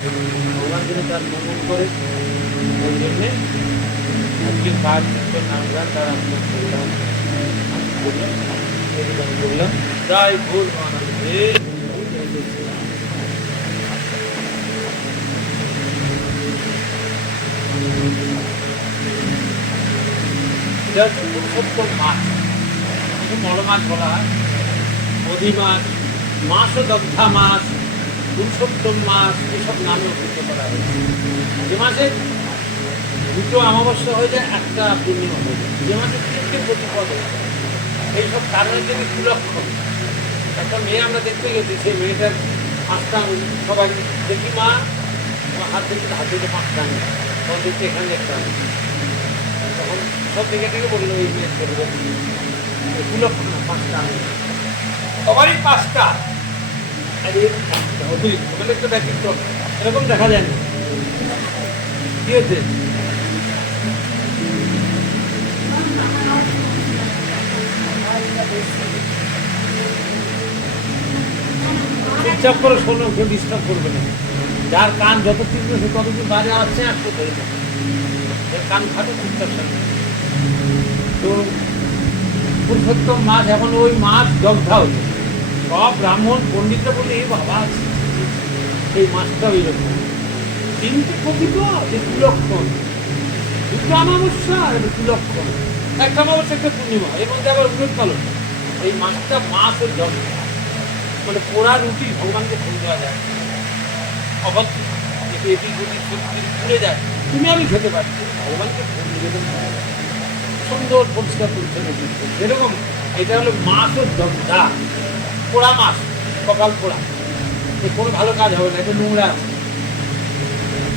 ভগবান যেন তার মঙ্গল করে, ওই জন্যে আজকে পাঁচ নাম গান তার আত্মা করলাম বললাম যাই ভুল পুরুষোত্তম মাছ, বড় মাছ বলা হয়, অধি মাছ, মাছও দগ্ধা মাছ, পুরুষোত্তম মাছ, এসব নামে অভিহিত করা হয়েছে। যে মাসে দুটো অমাবস্যা হয়ে যায়, একটা পূর্ণিমা হয়ে যায়, যে মাসে তিনটে প্রতিপদ হয়, এইসব কারণের জন্য কুলক্ষণ। একটা মেয়ে আমরা দেখতে গেছি, সেই মেয়েটার পাঁচটা সবাই দেখি মা হাত দেখতে, হাত থেকে পাঁচটা আনি, তখন দেখতে এখানে একটা আনি, তখন সব দেখে থেকে বললো এই মেয়ের কুলক্ষণ না, পাঁচটা আনি, সবারই পাঁচটা, আর ওখানে একটা ব্যতিক্রম, এরকম দেখা যায় না। কি হয়েছে? চুপচাপ করে শোনো, কেউ ডিস্টার্ব করবে না। যার কান যত তীব্র সে ততদিন বাইরে আসছে, একটু ধরে না, কান ফাটে, চুপচাপ শোনো। তো পুরুষোত্তম মাছ, এখন ওই মাছ দগ্ধা হতো, সব ব্রাহ্মণ পণ্ডিতরা বলে এই বাবা এই মাছটা ওই রকম তিনটে প্রকৃত যে কুলক্ষণ, দুটো অমাবস্যা এবং কুলক্ষণ, একটা অমাবস্যা একটা পূর্ণিমা, এর মধ্যে আবার উল্লেখ পালন, এই মাছটা মাছের জন্ম, মানে পোড়া রুটি ভগবানকে ফোন দেওয়া যায়, অবাধ এটি রুটি পুড়ে যায়, তুমি আমি খেতে পারি, ভগবানকে ফোন নিবেদন করা যায়, সুন্দর পরিষ্কার পরিচ্ছন্ন, যেরকম এটা হলো মাছের দগ্ধা, পোড়া মাছ, কপাল পোড়া, কোনো ভালো কাজ হবে না, এটা নোংরা আছে,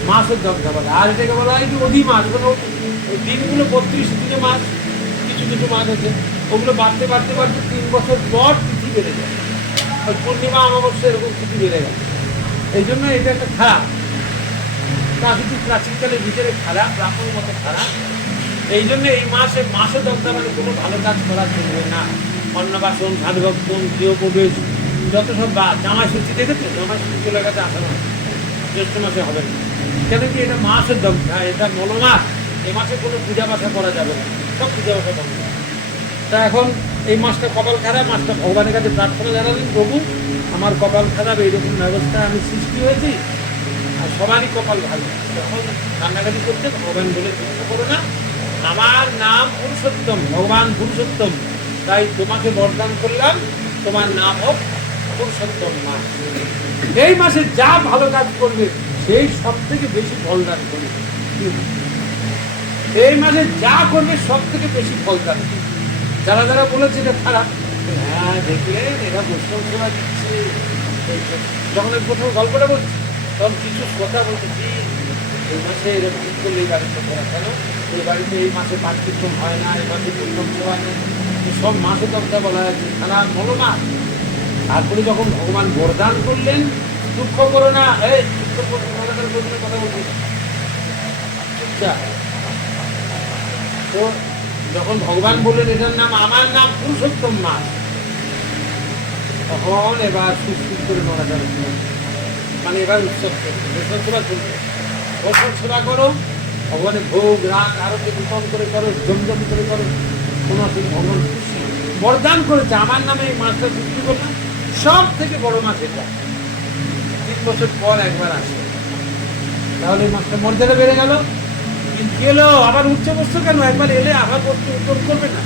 মাছের দগ্ধা বলে। আর এটাকে বলা হয় কি অধি মাছ, ওই দিনগুলো 32 দিনে মাছ, কিছু কিছু মাছ আছে, ওগুলো বাড়তে বাড়তে বাড়তে 3 বছর পর তিথি বেড়ে যায়, ওই পূর্ণিমা অমাবস্যা এরকম তিথি বেড়ে গেল, এই জন্য এটা একটা খারাপ প্রাকৃতিক, প্রাচীনকালের ভিতরে খারাপ, ব্রাহ্মণ মতো খারাপ। এই জন্য এই মাসে দগ্ধা মানে কোনো ভালো কাজ করা চলবে না, অন্নবাসন, ভাগবক্ষণ, গৃহপ্রবেশ, যত সব জামাই ষষ্ঠী দেখেছো, জামাই ষষ্ঠী চলে গেছে, আসা না, জ্যৈষ্ঠ মাসে হবে না, কেন কি এটা মাসের দগ্ধা, এটা মলমাস, এই মাসে কোনো পূজা পাঠা করা যাবে না, সব পূজা পাঠা বন্ধ। তা এখন এই মাসটা কপাল খারাপ, মাসটা ভগবানের কাছে প্রার্থনা জানালেন, প্রভু আমার কপাল খারাপ, এইরকম ব্যবস্থা আমি সৃষ্টি হয়েছি, আর সবারই কপাল ভালো, যখন কান্নাকাটি করতে ভগবান বলে দুঃখ করো না, আমার নাম পুরুষোত্তম, ভগবান পুরুষোত্তম, তাই তোমাকে বরদান করলাম, তোমার নাম হোক পুরুষোত্তম মাস, এই মাসে যা ভালো কাজ করবে সেই সব থেকে বেশি ফল দান করবে, এই মাসে যা করবে সব থেকে বেশি ফল দান করবে। যারা যারা বলেছে এটা খারাপ, হ্যাঁ দেখলেন এরা বৈষ্ণব সেবা দিচ্ছে, যখন প্রথম গল্পটা বলছি তখন কিছু কথা বলছে কি এই মাসে এরকম ঠিক করলে এই বাড়িতে করা, কেন এই বাড়িতে এই মাসে পাঠ্যক্রম হয় না, এই মাসে বৈষ্ণব সেবা নেই, সব মাসে দগ্ধা বলা হয়েছে, খারাপ মনোমাস। তারপরে যখন ভগবান বরদান করলেন, দুঃখ করো না, এই কথা বলছি চুপচাপ, তো যখন ভগবান বললেন এটার নাম আমার নাম পুরুষোত্তম মাস, তখন এবার সুস্থির করে নড়াচড়া, মানে এবার উৎসব করবে, বৈষ্ণব সেবা চলবে, বৈষ্ণব সেবা করো, ভগবানের ভোগ রাগ আরোগ্য বিপন করে করো, জমজম করে করো, কোনো অসুবিধা, ভগবান খুশি বরদান করেছে, আমার নামে এই মাছটা সৃষ্টি করলাম, সব থেকে বড় মাছ এটা, 3 বছর পর একবার আসে, তাহলে এই মাছটা মর্যাদা বেড়ে গেল, কিন্তু এলো আবার উঠছে বসছো কেন, একবার এলে আবার বসতে উত্তর করবে না,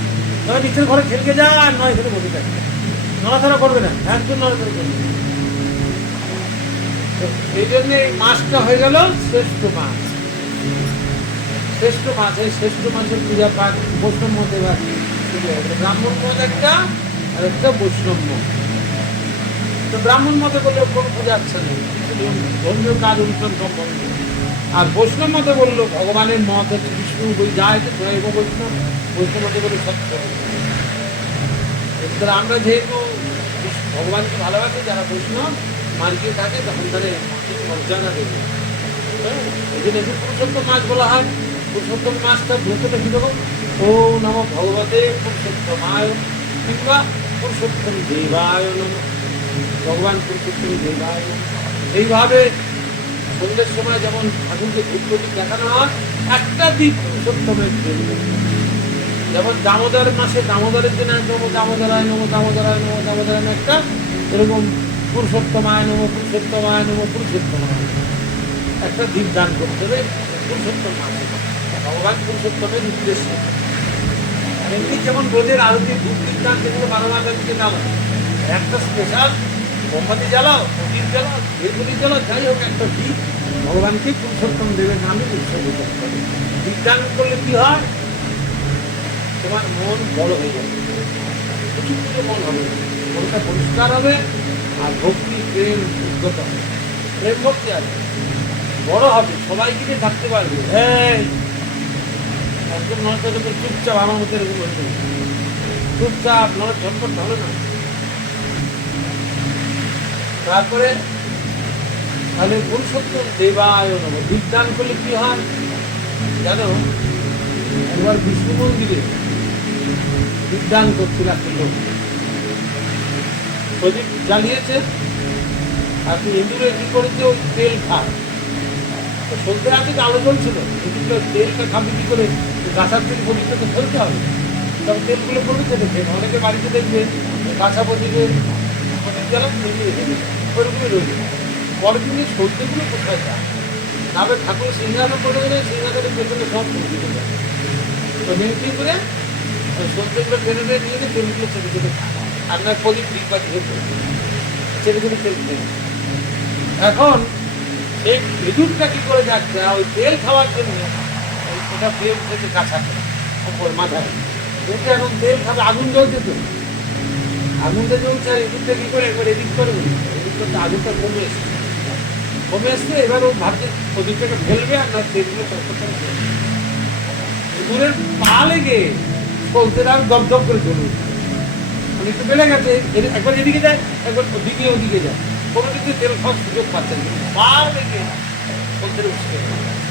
নয় নিচের ঘরে খেলকে যা, আর নয় এখানে বসে থাকবে, নড়াচড়া করবে না, একদম নড়াচড়া করবে। এই জন্য এই মাছটা হয়ে গেল শ্রেষ্ঠ মাছ, শ্রেষ্ঠ মাছ, এই শ্রেষ্ঠ মাছের পূজা পাঠ বৈষ্ণব মতে, ব্রাহ্মণ মত একটা আর একটা বৈষ্ণব মত। তো ব্রাহ্মণ মতে বললে কোনো পূজা আচ্ছা নেই, ধর্মীয় কাজ অনুষ্ঠান সব বন্ধ, আর বৈষ্ণব মতে বললো ভগবানের মত হচ্ছে বিষ্ণু বই যা হচ্ছে জৈব বৈষ্ণব, বৈষ্ণব মতে বলে সত্য। আমরা যেহেতু ভগবানকে ভালোবাসি, যারা বৈষ্ণব মার্গিয়ে থাকে তখন তাদের মর্যাদা দেবে, হ্যাঁ, এই জন্য একটু পুরুষোত্তম মাস বলা হয়। পুরুষোত্তম মাসটা ব্রতটা কীরকম, ও নম ভগবতে পুরুষোত্তমায় কিংবা পুরুষোত্তম দেবায় নম, ভগবান পুরুষোত্তম দেবায়, এইভাবে সন্ধ্যের সময় যেমন ঠাকুরকে ধূপ প্রদীপ দেখানো হয়, একটা দিক পুরুষোত্তমের জন্য। যেমন দামোদর মাসে দামোদরের জন্য দামোদরায় নমো দামোদরায় নমো দামোদরায় নমো একটা, এরকম পুরুষোত্তমায় নমো পুরুষোত্তমায় নমো পুরুষোত্তমায় একটা দীপ দান করতে হবে পুরুষোত্তম মাসে, ভগবান পুরুষোত্তমের উদ্দেশ্য। এমনি যেমন রোজের আরতি ধূপ দীপ দান যেগুলো 12 দিকে জ্বালাও, একটা স্পেশাল মোমবাতি জ্বালাও, প্রদীপ জ্বালাও, বেলগুলি জ্বালাও, যাই হোক একটা দীপ ভগবানকে পুরুষোত্তম দেবের নামে উৎসর্গ করতে হবে। দীপ দান করলে কি হয়, তোমার মন বড় হয়ে যাবে, কিছু কিছু মন হবে, মনটা পরিষ্কার হবে, আর ভক্তি প্রেম উদ্গত হবে, প্রেম ভক্তি আছে, বড় হবে, সবাই কিনে থাকতে পারবে। একদম নয়তো চুপচাপ আমার মতো এরকম হয়ে যাবে, চুপচাপ নয় ঝটপট ভালো না। তারপরে তাহলে পুরুষোত্তম দেবায় নমঃ দীপ দান করলে কি হয় জানো? একবার বিষ্ণু মন্দিরে দীপ দান করছিল একটা লোক, প্রদীপ জ্বালিয়েছে, আর ইন্দুরে কি করেছে, ওই তেল খায়, তো সন্ধ্যে রাতে আলো জ্বলছিল, কিন্তু তেলটা খাবি কি করে, গাছার তেল প্রদীপটা তো ফেলতে হবে, তবে তেলগুলো পড়েছে দেখে অনেকে বাড়িতে দেখবে কাঁচা প্রদীপের প্রদীপ জ্বালান নিয়ে রেখে ওইরকমই রয়েছে। পরের দিনে সন্ধ্যেগুলো কোথায় যায়, তবে ঠাকুর সিংহাসন করে গেলে সিংহাসনের পেছনে সব সন্ধ্যে যায়, তো নিয়ে করে সন্ধ্যেগুলো টেনে নিয়ে গিয়ে তেলগুলো ছেড়ে ছেড়ে খায়, আর না প্রদীপ দিকবা দিয়ে ছেড়ে ছেড়ে তেল খেয়ে। এখন এই ইঁদুরটা কি করে যাচ্ছে, ওই তেল খাওয়ার জন্য ওটা প্রেম থেকে কাছা ওপর মাথায়, কিন্তু এখন তেল খাবে, আগুন জ্বলছে তো, আগুনটা জ্বলছে, আর ইঁদুরটা কি করে একবার এদিক করে, এদিক করতে আগুনটা কমে আসছে, এবার ও ভাবছে প্রদীপটাকে ফেলবে, আর না তেলগুলো চক্করটা ইঁদুরের পা লেগে চলতে আর দপদপ করে চলবে, মানে একটু বেড়ে গেছে, একবার এদিকে যায়, একবার ওদিকে ওদিকে যায়, কোনো কিন্তু তেল খাওয়ার সুযোগ পাচ্ছে না, পা লেগে চলতে উঠছে,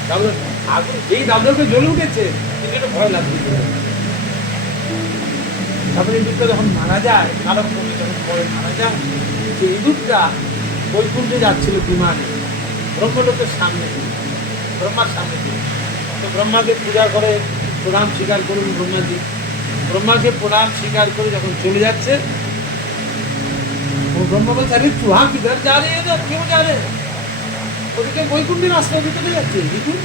তাহলে আগুন যেই দাবদাবকে জ্বলে উঠেছে, কিন্তু এটা ভয় লাগছে। তারপরে ইঁদুরটা যখন মারা যায়, কারো যখন পরে মারা যায়, যে ইঁদুরটা বৈকুণ্ঠে যাচ্ছিল বিমানে, ব্রহ্মলোকের সামনে দিয়ে, ব্রহ্মার সামনে দিয়ে, তো ব্রহ্মাকে পূজা করে প্রণাম স্বীকার করুন ব্রহ্মাজি, ব্রহ্মাকে প্রণাম স্বীকার করে যখন চলে যাচ্ছে, ও ব্রহ্মা বলছে আরে চুহা কিধার যা রে, কেউ যা রে, ওদিকে বৈকুণ্ঠের রাস্তা ভিতরে যাচ্ছে ইঁদুর।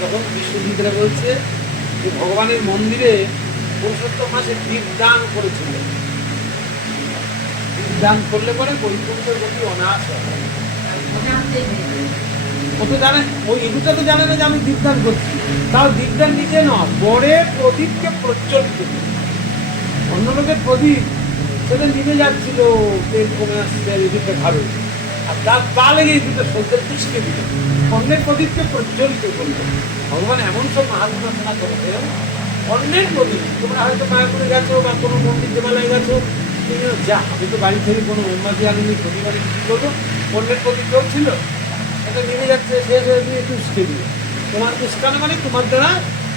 তখন বিশ্বজিৎরা বলছে যে ভগবানের মন্দিরে পুরুষোত্তম মাসে দীপ দান করেছিল, দীপ দান করলে পরে বৈকুণ্ঠের গতি অনায়াস হয়। ও তো জানে, ওই ইঁদুরটা তো জানে না যে আমি দীপদান করছি, তাও দীপদান নিচে নয়, পরে প্রদীপকে প্রজ্বলিত, অন্য লোকের প্রদীপ সেটা নিভে যাচ্ছিল, তেল কমে আসছে, আর ইঁদুরটা খাবে, আর তার পা লেগে ইঁদুরটা সত্যের পিছকে দিল, অন্যের প্রদীপকে প্রজ্বলিত করলো। ভগবান এমন সব মহানুশাসনা করতে, অন্যের প্রদীপ, তোমরা হয়তো মায়াপুরে গেছো বা কোনো মন্দির দেবালয়ে গেছো, যা আমি তো বাড়ি থেকে কোনো মোমবাতি আগুনি প্রতিবারে কি করবো, অন্যের প্রদীপ ছিল, এটা নেমে যাচ্ছে, শেষ হয়ে দিয়ে একটু উস্কে দিবে, তোমার উস্কানো মানে তোমার দ্বারা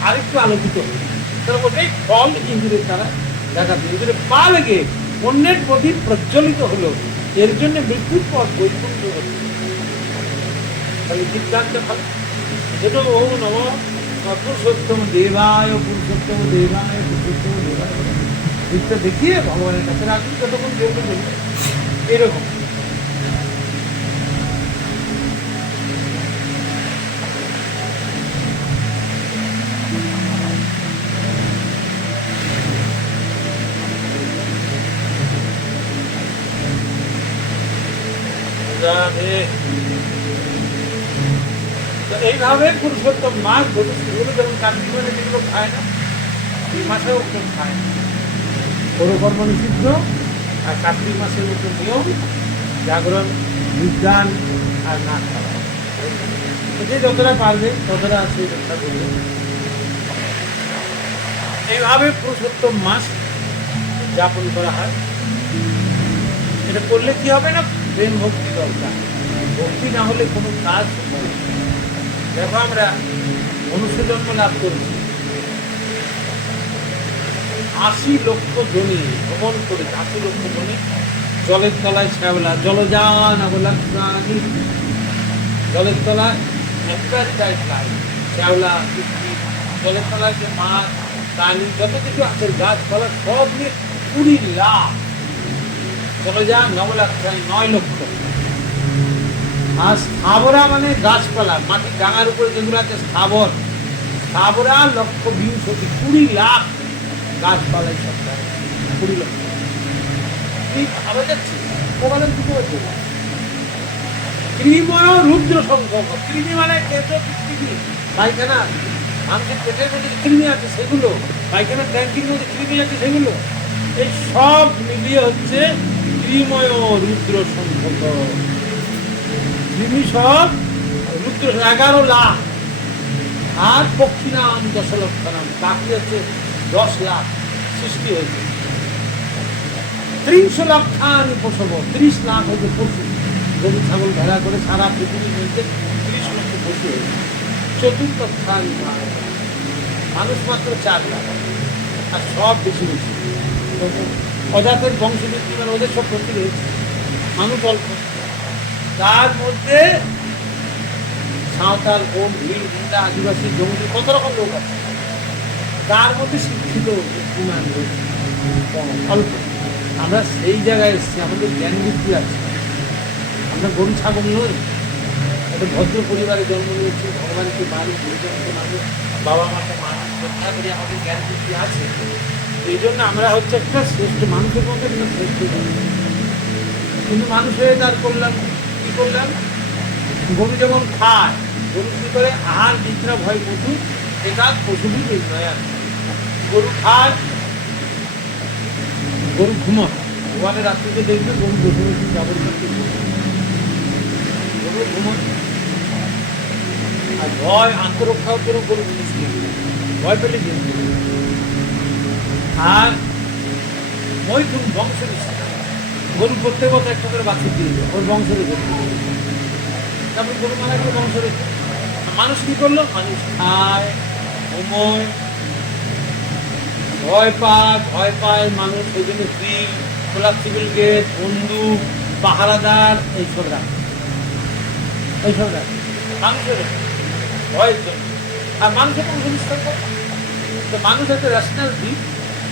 আরেকটু আলোকিত হবে, তার ওটাই ফল ইঁদুরের দ্বারা দেখাচ্ছে। ইঁদুরের পা লেগে অন্যের প্রদীপ প্রজ্বলিত হলো, এর জন্য মৃত্যুর পর বৈকুণ্ঠ হলো। তাহলে দীপদানটা ভালো, যেটা ও নম পুরুষোত্তম দেবায় পুরুষোত্তম দেবায় পুরুষোত্তম দেবায়, দীপটা দেখিয়ে ভগবানের কাছে রাখুন, যতক্ষণ জ্বলবে জ্বলবে, এরকম। এইভাবে পুরুষোত্তম মাস শুরু, যেমন কার্তিক মাসে যেগুলো খায় না, এই মাসেও কেউ খায় না, পরকর্ম নিষিদ্ধ, আর কার্তিক মাসের মতো নিয়ম জাগরণ, বিজ্ঞান আর না খাওয়া, যে যতটা পারবে ততটা সেই চেষ্টা করবে। এইভাবে পুরুষোত্তম মাস যাপন করা হয়। এটা করলে কি হবে না, প্রেম ভক্তি দরকার, ভক্তি না হলে কোনো কাজ সম্ভব না। দেখো আমরা মনুষ্য জন্ম লাভ করেছি, ৮০ লক্ষ জমি ভ্রমণ করে, ৮০ লক্ষ জমি জলের তলায় শ্যাবলা, জলযান অবলক্ষণী, জলের তলায় একেবারে টাইট লাইট, শ্যাওলা, কৃষ্টি, জলের তলায় যে মাছ, প্রাণী যত কিছু আছে গাছপালা সব নিয়ে 20 লাখ। চলে যান নবলাক্ষায় 9 লক্ষ। আর স্থাবরা মানে গাছপালা, মাটির ডাঙার উপরে যেগুলো আছে স্থাবর, স্থাবরা 1,20,20 লাখ গাছপালাই সপ্তাহে 20 লক্ষ। কি ভাবা যাচ্ছে? মোবাইলের দুটো হচ্ছে কৃমিময় রুদ্র সংখ্যক। কৃমি মানে কেঁচো, কৃমি, পায়খানা, মানুষের পেটের মধ্যে কৃমি আছে সেগুলো, পায়খানার ট্যাঙ্কির মধ্যে কৃমি আছে সেগুলো, এই সব মিলিয়ে হচ্ছে কৃমিময় রুদ্র সংখ্যক। কৃমি সব রুদ্র 11 লাখ। আর পক্ষী নাম 10 লক্ষ নাম, বাকি হচ্ছে 10 লাখ সৃষ্টি হয়েছে। 300 লক্ষানি পশব, 30 লাখ হয়েছে পশু, গরু ছাগল ভেড়া করে সারা পৃথিবীর মধ্যে 30 লক্ষ পশু হয়েছে। 4 লক্ষানি মানুষ মাত্র 4 লাখ, আর সব বেশি বেশি অজাতের বংশবৃদ্ধি, মানে ওদের সব ক্ষতি রয়েছে, মানুষ অল্প। তার মধ্যে সাঁওতাল, কোম, ভিড়, মুন্ডা, আদিবাসী, জঙ্গলি, কত রকম লোক আছে। তার মধ্যে শিক্ষিত বুদ্ধিমান লোক অল্প। আমরা সেই জায়গায় এসেছি, আমাদের জ্ঞান বুদ্ধি আছে। আমরা গরু ছাগল নই, একটা ভদ্র পরিবারে জন্ম নিয়েছি, ভগবানকে মানি, গুরুজনকে মানি, বাবা মাকে মানি, শ্রদ্ধা করি, আমাদের জ্ঞান বুদ্ধি আছে। এই জন্য আমরা হচ্ছে একটা শ্রেষ্ঠ মানুষের মধ্যে একটা শ্রেষ্ঠ। কিন্তু মানুষ হয়ে তার করলাম কি করলাম? গরু যেমন খায়, গরু কি করে? আহার নিদ্রা ভয় মধু, এটা পশুবি নির্ণয় আছে। গরু খায়, গরু ঘুমায়, ঘুমালে রাত্রিতে দেখবে গরু বসে বসে জাবর করতে, গরু ঘুমায়। আর ভয় আত্মরক্ষার জন্য গরু খুশি, ভয় পেলে গেম। আর মৈথুন বংশ বিস্তার, গরু প্রত্যেক বছর একটা করে বাছুর দিয়ে দেয়, ওর বংশ রেখে। তারপর গরু মারা একটা বংশ রেখে। মানুষ কি করলো? মানুষ খায়, ঘুমোয়, ভয় পায় মানুষ, ওই জন্য গ্রিল, কোলাপসিবল গেট, বন্দুক, পাহারাদার এইসব রাখে, মানুষের ভয়ের জন্য। আর মানুষের কোনো সংস্কার করে, তো মানুষ একটা ন্যাশনাল দ্বীপ,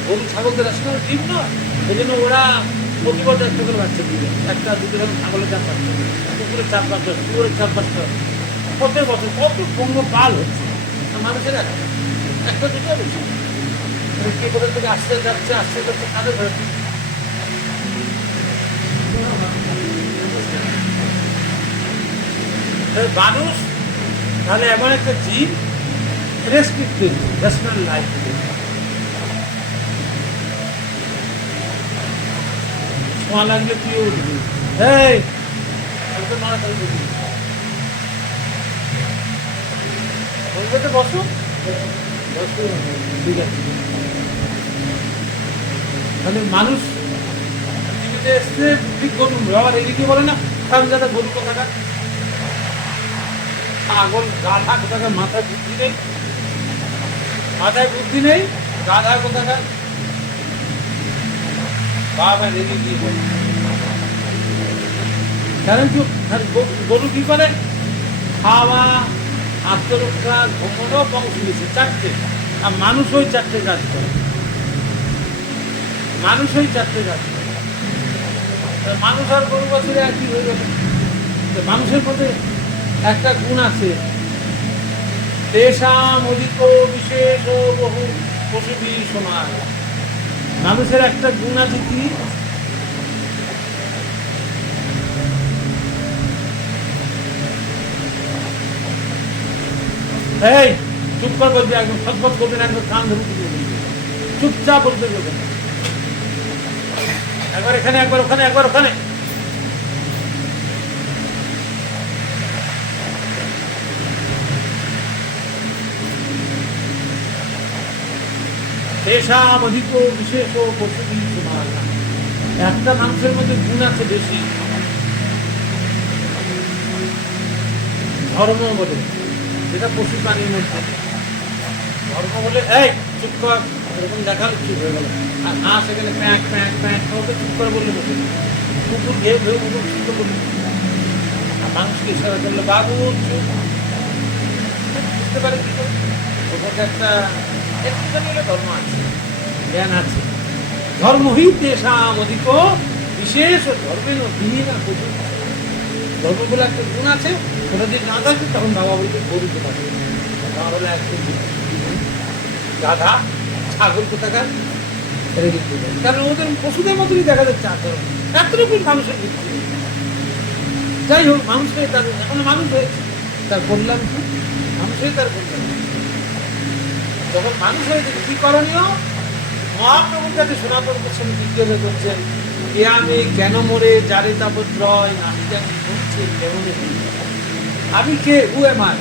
গরু ছাগলদের ন্যাশনাল দ্বীপ নয়। এই জন্য ওরা প্রতি বছর একটা করে বাচ্চা দিবে, একটা দুটো যখন ছাগলের 4-5টা, কুকুরের 4-5টা, কুকুরের 4-5টা, প্রত্যেক বছর কত পণ্য পাল হচ্ছে। মানুষের একটা দুটো বেশি, কে কোথা থেকে আসতে যাচ্ছে তাদের ঘরে। মানুষ তাহলে এমন একটা জীব, রেস্ট্রিক্টেড ন্যাশনাল লাইফ। ছোঁয়া লাগলে তুইও উঠবি, এই তো নড়া তাহলে উঠবি, বলবে তো বসো, ঠিক আছে। তাহলে মানুষ পৃথিবীতে এসছে ঠিক গরু, আবার এদিকে বলে না যাতে গরু কোথাকার, পাগল গাধা কোথাকার, মাথায় বুদ্ধি নেই, গাধা কোথাকার, বাবা রেগে গিয়ে বলে। কারণ কি গরু কি করে? খাওয়া, আত্মরক্ষা, ঘুমানো, বংশ দিচ্ছে, 4টে। আর মানুষ ওই 4টে কাজ করে, মানুষ আর গরু বছরে একই হয়ে গেল। মানুষের মধ্যে একটা গুণ আছে, তেষাম অধিক বিশেষ বহু পশুবি সমান। মানুষের একটা গুণ আছে কি? এই চুপ কর বলবি, একদম ফটফট করবেন, একদম কান ধরে চুপচাপ বলতে বলবেন। একবার এখানে, একবার ওখানে, একবার ওখানে। তেষাম অধিক বিশেষ পশুবি সমান। একটা মানুষের মধ্যে গুণ আছে বেশি, ধর্ম বলে, যেটা পশু প্রাণীর মধ্যে। ধর্ম বলে এই চুপ কর, এরকম দেখালে চুপ হয়ে গেল। আর হাঁস এখানে প্যাঁক প্যাঁক প্যাঁক করতে চুপ করে বললে বসে, কুকুর ঘেউ ঘেউ কুকুর চুপ করে বললে। আর মানুষকে ইশারা করলো বাবু বুঝতে পারে কি করে ওখানে একটা একটুখানি হলে ধর্ম আছে, জ্ঞান আছে। ধর্মহীন দেশাম অধিক বিশেষ ধর্মের বিহীন প্রচুর। ধর্মগুলো একটা গুণ আছে, ওটা যদি না থাকে তখন বাবা বলতে গরুতে পারে, বাবা বলে একদম গাধা ছাগল কোথাকার, এটা কিন্তু কারণ ওদের পশুদের মতনই দেখা যাচ্ছে আচরণ, এতটুকু মানুষের ভিত্তি। যাই হোক, মানুষকে তার এখন মানুষ হয়েছে, তার কল্যাণ কি? মানুষই তার কল্যাণ। যখন মানুষ হয়েছে কি করণীয়? মহাপ্রভুর কাছে সনাতন গোস্বামী জিজ্ঞাসা করছেন, এ আমি কেন মরে যারে তাপত্রয় আমি জানি করছে কেমন, আমি কে, হু এম আই,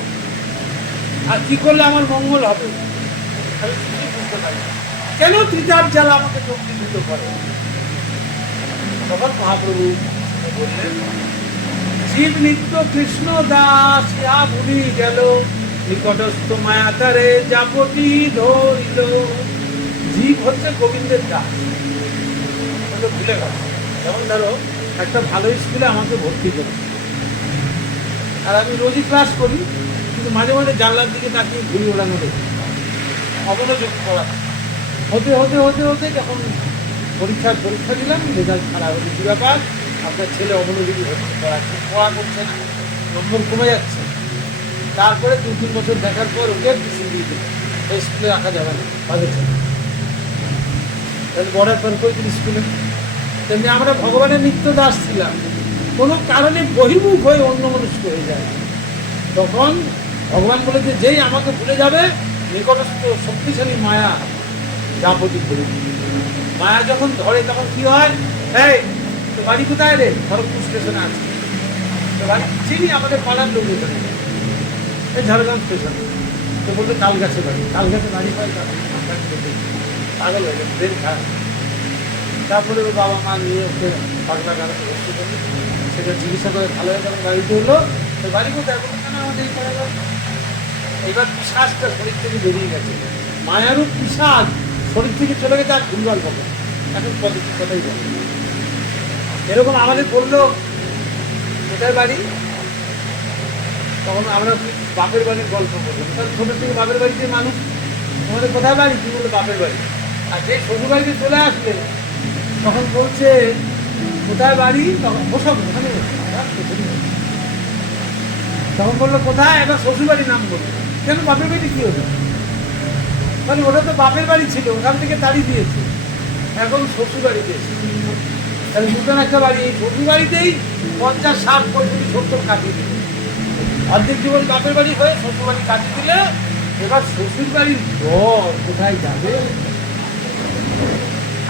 আর কি করলে আমার মঙ্গল হবে? আমি কিছুই বুঝতে পারি না। কেন ত্রিতার জ্বালা আমাকে চোখীভূত করে? তখন মহাপ্রভু বললেন, জীব নিত্য কৃষ্ণ দাস ইয়া ভুলি গেল, নিকটস্থ মায়াকারে যাপতি ধরিল। জীব হচ্ছে গোবিন্দের দাস, ভুলে গেল। যেমন ধরো একটা ভালো স্কুলে আমাকে ভর্তি করে, আর আমি রোজই ক্লাস করি, কিন্তু মাঝে মাঝে জানলার দিকে তাকিয়ে ঘুরি ওড়ানো দেখি, অমনোযোগ পড়া হতে হতে হতে হতে যখন পরীক্ষা দিলাম, রেজাল্ট খারাপ হচ্ছে। কী ব্যাপার? আপনার ছেলে অমনোযোগী হচ্ছে, পড়া করছে না, নম্বর কমে যাচ্ছে। তারপরে 2-3 বছর দেখার পর ওকে টিউশন দিয়ে দিল, ওই স্কুলে রাখা যাবে না, বাজেছে। তাহলে বড় তরফ স্কুলে। তেমনি আমরা ভগবানের নিত্য দাস ছিলাম, কোনো কারণে বহির্মুখ হয়ে অন্য মনস্ক হয়ে যায়, তখন ভগবান বলেছে যেই আমাকে ভুলে যাবে, নিকটস্থ শক্তিশালী মায়া যাপতি ধরে। মায়া যখন ধরে তখন কি হয়? এই তো বাড়ি কোথায় রে? খড়গপুর স্টেশনে আছে। তো বাড়ি চিনি, আমাদের পাড়ার লোক এখানে, এই ঝাড়গ্রাম স্টেশন। তো বলতে তালগাছে বাড়ি, তালগাছে বাড়ি পাই, পাগল হয়ে গেছে, ব্রেন খারাপ। তারপরে ওর বাবা মা নিয়ে ওকে পাগলা গাড়াতে ভর্তি করলো, সেটা চিকিৎসা করে ভালো হয়ে যখন বাড়িতে হলো, তো বাড়ি কোথায়? বলুন কেন আমাদের এই পাড়া গেল। এবার পিশাচটা শরীর থেকে বেরিয়ে গেছে, মায়ারূপ পিশাচ শরীর থেকে চলে গেছে, আর ভুলবার পাবে এখন পদ্ধতি কথাই বলে। এরকম আমাদের বললো কোথায় বাড়ি, তখন আমরা বাপের বাড়ির গল্প বললাম। কারণ ছোটোর থেকে বাপের বাড়িতে মানুষ, আমাদের কোথায় বাড়ি? কি বললো বাপের বাড়ি। আর যে শ্বশুর বাড়িতে চলে আসলে তখন বলছে কোথায় বাড়ি, তখন বসব ওখানে, তখন বললো কোথায়, এবার শ্বশুর বাড়ির নাম বললো। কেন বাপের বাড়ি কী হলো? মানে ওটা তো বাপের বাড়ি ছিল, ওখান থেকে তাড়িয়ে দিয়েছে, এখন শ্বশুর বাড়িতে এসেছে। তাহলে নতুন একটা বাড়ি, শ্বশুর বাড়িতেই 50, 60, 65, 70 কাটিয়ে দিল। অর্ধেক জীবন বাপের বাড়ি হয়ে শ্বশুর বাড়ি কাটিয়ে দিলে, এবার শ্বশুর বাড়ির ঘর কোথায় যাবে,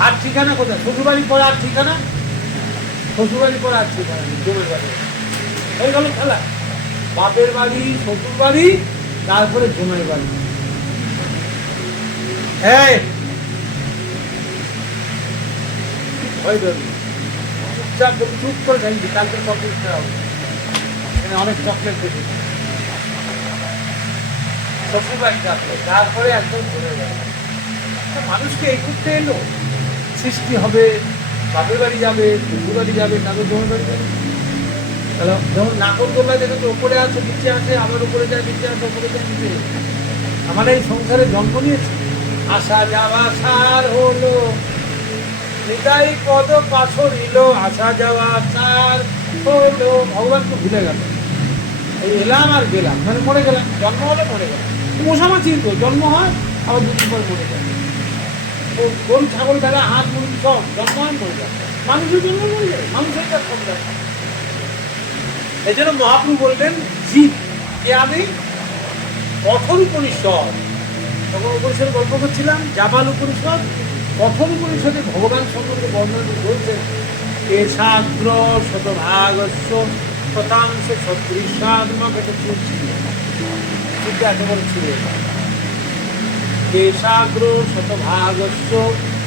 আর ঠিকানা কোথায়? শ্বশুর বাড়ির পর আর ঠিকানা, শ্বশুর বাড়ির পর আর ঠিকানা নেই, জমের বাড়ি হয়ে গেল খেলা। বাপের বাড়ি, শ্বশুর বাড়ি, তারপরে জমের বাড়ি। হ্যাঁ চুপ করে থাকবি, কালকে চকলেট খাওয়া হবে, এখানে অনেক চকলেট দেখি। শ্বশুর বাড়িতে আসলো, তারপরে একদম ঘুরে গেল। মানুষকে এই করতে এলো, সৃষ্টি হবে, বাপের বাড়ি যাবে, শ্বশুর বাড়ি যাবে, তারপর জমের বাড়ি যাবে। তাহলে যেমন নাগরদোল্লা দেখে তো ওপরে আছে নিচে আছে, আবার উপরে যায় নিচে আছে, ওপরে যায় নিচে। আমার এই সংসারে জন্ম নিয়েছে, আসা যাওয়া সার হলো, নিতাই পদ পাথরিল, আসা যাওয়া সার হলো। ভগবানকে ভুলে গেল, এই এলাম আর গেলাম, মানে মরে গেলাম। জন্ম হলে মরে গেলাম, মশামাছির তো জন্ম হয়, আবার 2 দিন পর মরে যায়। ও গরু ছাগল ভেড়া হাঁস মুরগি সব জন্ম হয় মরে যায়, মানুষের জন্য মরে যায়, মানুষের কাজ কম যায়। এই জন্য মহাপ্রভু বললেন জীব কে? আমি কঠোর উপনিষদ, তখন উপনিষদ গল্প করছিলাম, জাবাল উপনিষদ। কঠোর উপনিষদে ভগবান সম্বন্ধে বর্ণনা বলছেন, কেশাগ্র শতভাগস্য শতাংশ সদৃশাত্মক, একটা চুল ছিল, চুলটা একেবারে ছিল। কেশাগ্র শতভাগস্য,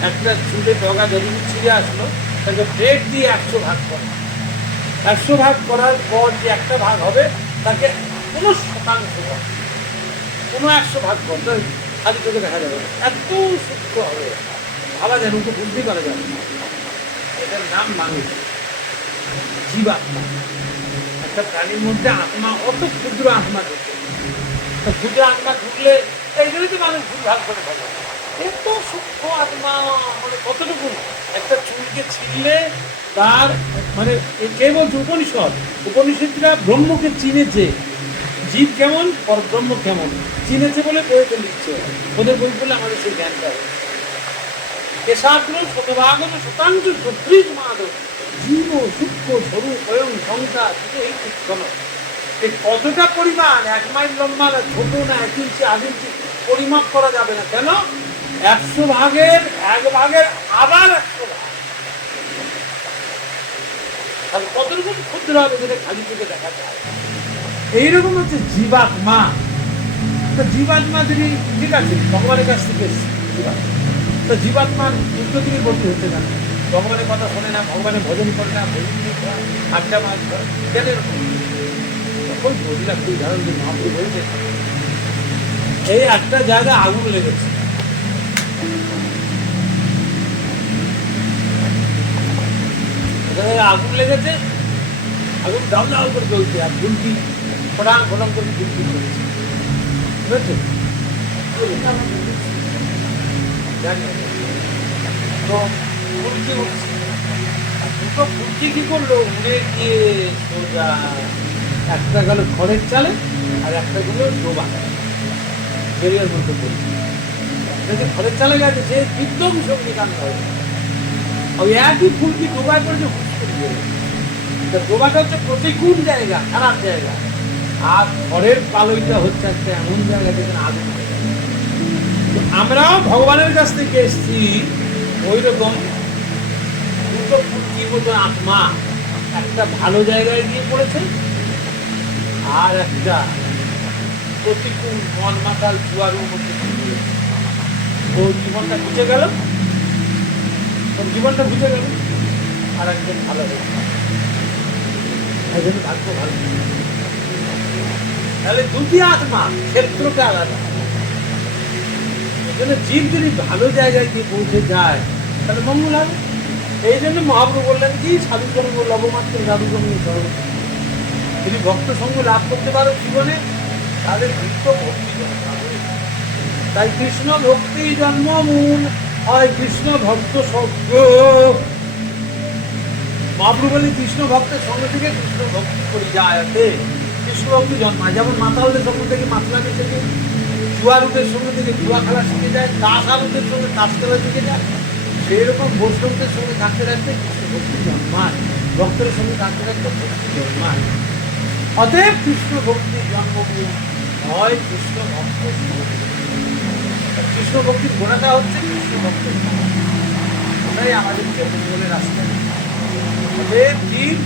একটা চুলে ডগা যদি ছিঁড়ে আসলো, তাকে ব্রেড দিয়ে 100 ভাগ করে, 100 ভাগ করার পর যে একটা ভাগ হবে তাকে কোনো শতাংশ হবে, কোনো 100 ভাগ করতে খালি চোখে দেখা যাবে, এত সূক্ষ্ম হবে, ভাবা যায় ওকে বুদ্ধি করা যাবে না। এটার নাম মানুষ, জীবাত্মা। একটা একটা প্রাণীর মধ্যে আত্মা, অত ক্ষুদ্র আত্মা ঢুকে, ক্ষুদ্র আত্মা ঢুকলে এই জন্যই তো মানুষ ভুল ভাগ করে ফেলে। এত সূক্ষ্ম আত্মা, মানে কতটুকু একটা চুলকে ছিঁড়লে তার মানে কে বলছে? উপনিষদ। উপনিষদরা ব্রহ্মকে চিনেছে, জীব কেমন পরব্রহ্ম কেমন চিনেছে বলে বইতে লিখছে। ওদের বই পড়লে আমাদের সেই জ্ঞানটা হয়। কেশাগ্র শতভাগত শতাংশ সত্রিশ মাধব জীব সূক্ষ্ম স্বরূপ স্বয়ং সংসার এই শিক্ষণ। এই কতটা পরিমাণ 1 মাইল লম্বা না, ছোট না, 1 ইঞ্চি 1/2 ইঞ্চি পরিমাপ করা যাবে না। কেন? 100 ভাগের 1 ভাগের আবার 100 ভাগ। তাহলে কতটুকু ক্ষুদ্র হবে যেটা খালি চোখে দেখা যায়। এইরকম হচ্ছে জীবাত্মা। তো জীবাত্মা যদি ঠিক আছে ভগবানের কাছ থেকে জীবাত্মা, তো জীবাত্মার যুদ্ধ থেকে করতে হচ্ছে না, ভগবানের কথা শোনে না, ভগবানের ভজন করে না, ভজন আড্ডা মাছ করে, কেন এরকম? ওই বলিলা খুব উদাহরণ দিন, মহাপ্রভু বলছে এই একটা জায়গায় আগুন লেগেছে, আগুন লেগেছে, আগুন দাও দাও করে জ্বলছে, আর ফুলকি ফোটাং ফোটাং করে ফুলকি চলছে, বুঝেছে? তো ফুলকি উঠছে, দুটো ফুলকি কি করলো? উড়ে গিয়ে সোজা একটা গেল খড়ের চালে, আর একটা গেল ডোবা বেরিয়ার মধ্যে পড়ছে। খড়ের চালে গেছে, যে বিদ্যম সঙ্গী গান হয়, ওই একই ফুলকি ডোবায় পড়েছে, হুস করে গিয়ে। ডোবাটা হচ্ছে প্রতিকূল জায়গা, খারাপ জায়গা, আর খড়ের পালইটা হচ্ছে একটা এমন জায়গা যেখানে আগুন। আমরাও ভগবানের কাছ থেকে এসেছি ওই রকম দুটো ফুলকি মতো আত্মা, একটা ভালো জায়গায় গিয়ে পড়েছে, আর একটা প্রতিকূল মন মাতাল জুয়ারের মধ্যে ও জীবনটা বুঝে গেল, ওর জীবনটা বুঝে গেল, আর একজন ভালো হয়ে একজন ভাগ্য ভালো। তাহলে দুটি আত্মা, ক্ষেত্রটা আলাদা। জীব যদি ভালো জায়গায় গিয়ে পৌঁছে যায় তাহলে মঙ্গল হবে। এই জন্য মহাপ্রভু বললেন কি, সাধুকর্ম লবমাত্র সাধুকর্ম সর্ব। যদি ভক্ত সঙ্গ লাভ করতে পারো জীবনে, তাদের ভক্ত ভক্তি করতে হবে। তাই কৃষ্ণ ভক্তি জন্মমূল হয়, কৃষ্ণ ভক্ত স্বর্গ। মহাপ্রভু বলেন কৃষ্ণ ভক্তের সঙ্গে থেকে কৃষ্ণ ভক্তি করে যায়, কৃষ্ণ ভক্তি জন্মায়। যেমন মাতালদের সঙ্গে থেকে মাতলামি শেখে, জুয়ারুদের সঙ্গে থেকে জুয়া খেলা শিখে যায়, তাস আলুদের সঙ্গে তাস খেলা শিখে যায়, সেই রকম বৈষ্ণবদের সঙ্গে থাকতে রাখতে কৃষ্ণ ভক্তি জন্মায়, ভক্তের সঙ্গে থাকতে রাখতে ভক্তি জন্মায়। অতএব কৃষ্ণ ভক্তির জন্মভূমি হয় কৃষ্ণ ভক্ত। কৃষ্ণ ভক্তির গোড়াটা হচ্ছে কৃষ্ণ ভক্ত, ওটাই আমাদেরকে মঙ্গলের রাস্তা। অতএব জীব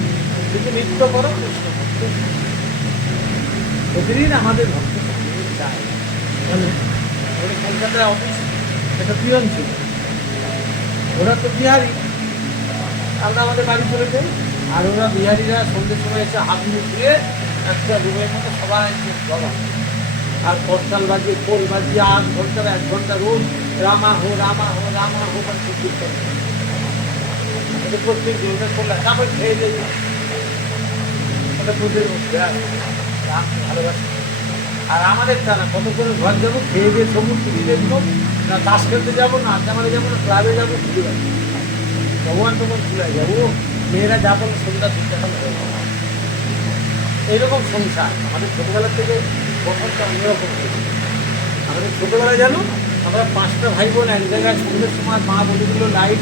যদি নৃত্য করো কৃষ্ণ ভক্ত, প্রতিদিন আমাদের ভক্ত চায়। ওরা কলকাতায় অফিস একটা পিয়ন ছিল, ওরা তো বিহারি, আমরা আমাদের বাড়ি চলে যাই, আর ওরা বিহারিরা সন্ধ্যের সময় এসে হাত মুখ ধুয়ে একটা রুমের মতো সবাই জবা, আর করতাল বাজিয়ে পোল বাজিয়ে 8 ঘন্টা 1 ঘন্টা রোজ রামা হো রামা হো রামা হো মানে ঠিক করে প্রত্যেক দিন করলে, তারপর খেয়ে যাই ওটা দুধের মধ্যে রামকে ভালোবাসে। আর আমাদের তা না, কত করে ঘর যাবো, খেয়ে দিয়ে সবুজ ফিরে দেখবো না, তাস খেলতে যাবো না, আড্ডা মারে যাবো না, ক্লাবে যাবো, ঘুরে যাবো, ভগবান তখন চলে যাবো। মেয়েরা যা বলে সন্ধ্যা 2টা হয়ে যাবে, এইরকম সংসার আমাদের ছোটোবেলা থেকে প্রথমটা অন্যরকম হয়েছে। আমাদের ছোটোবেলায় জানো, আমরা 5টা ভাই বোন এক জায়গায় সন্ধ্যের সময় মা বলে দিল লাইট,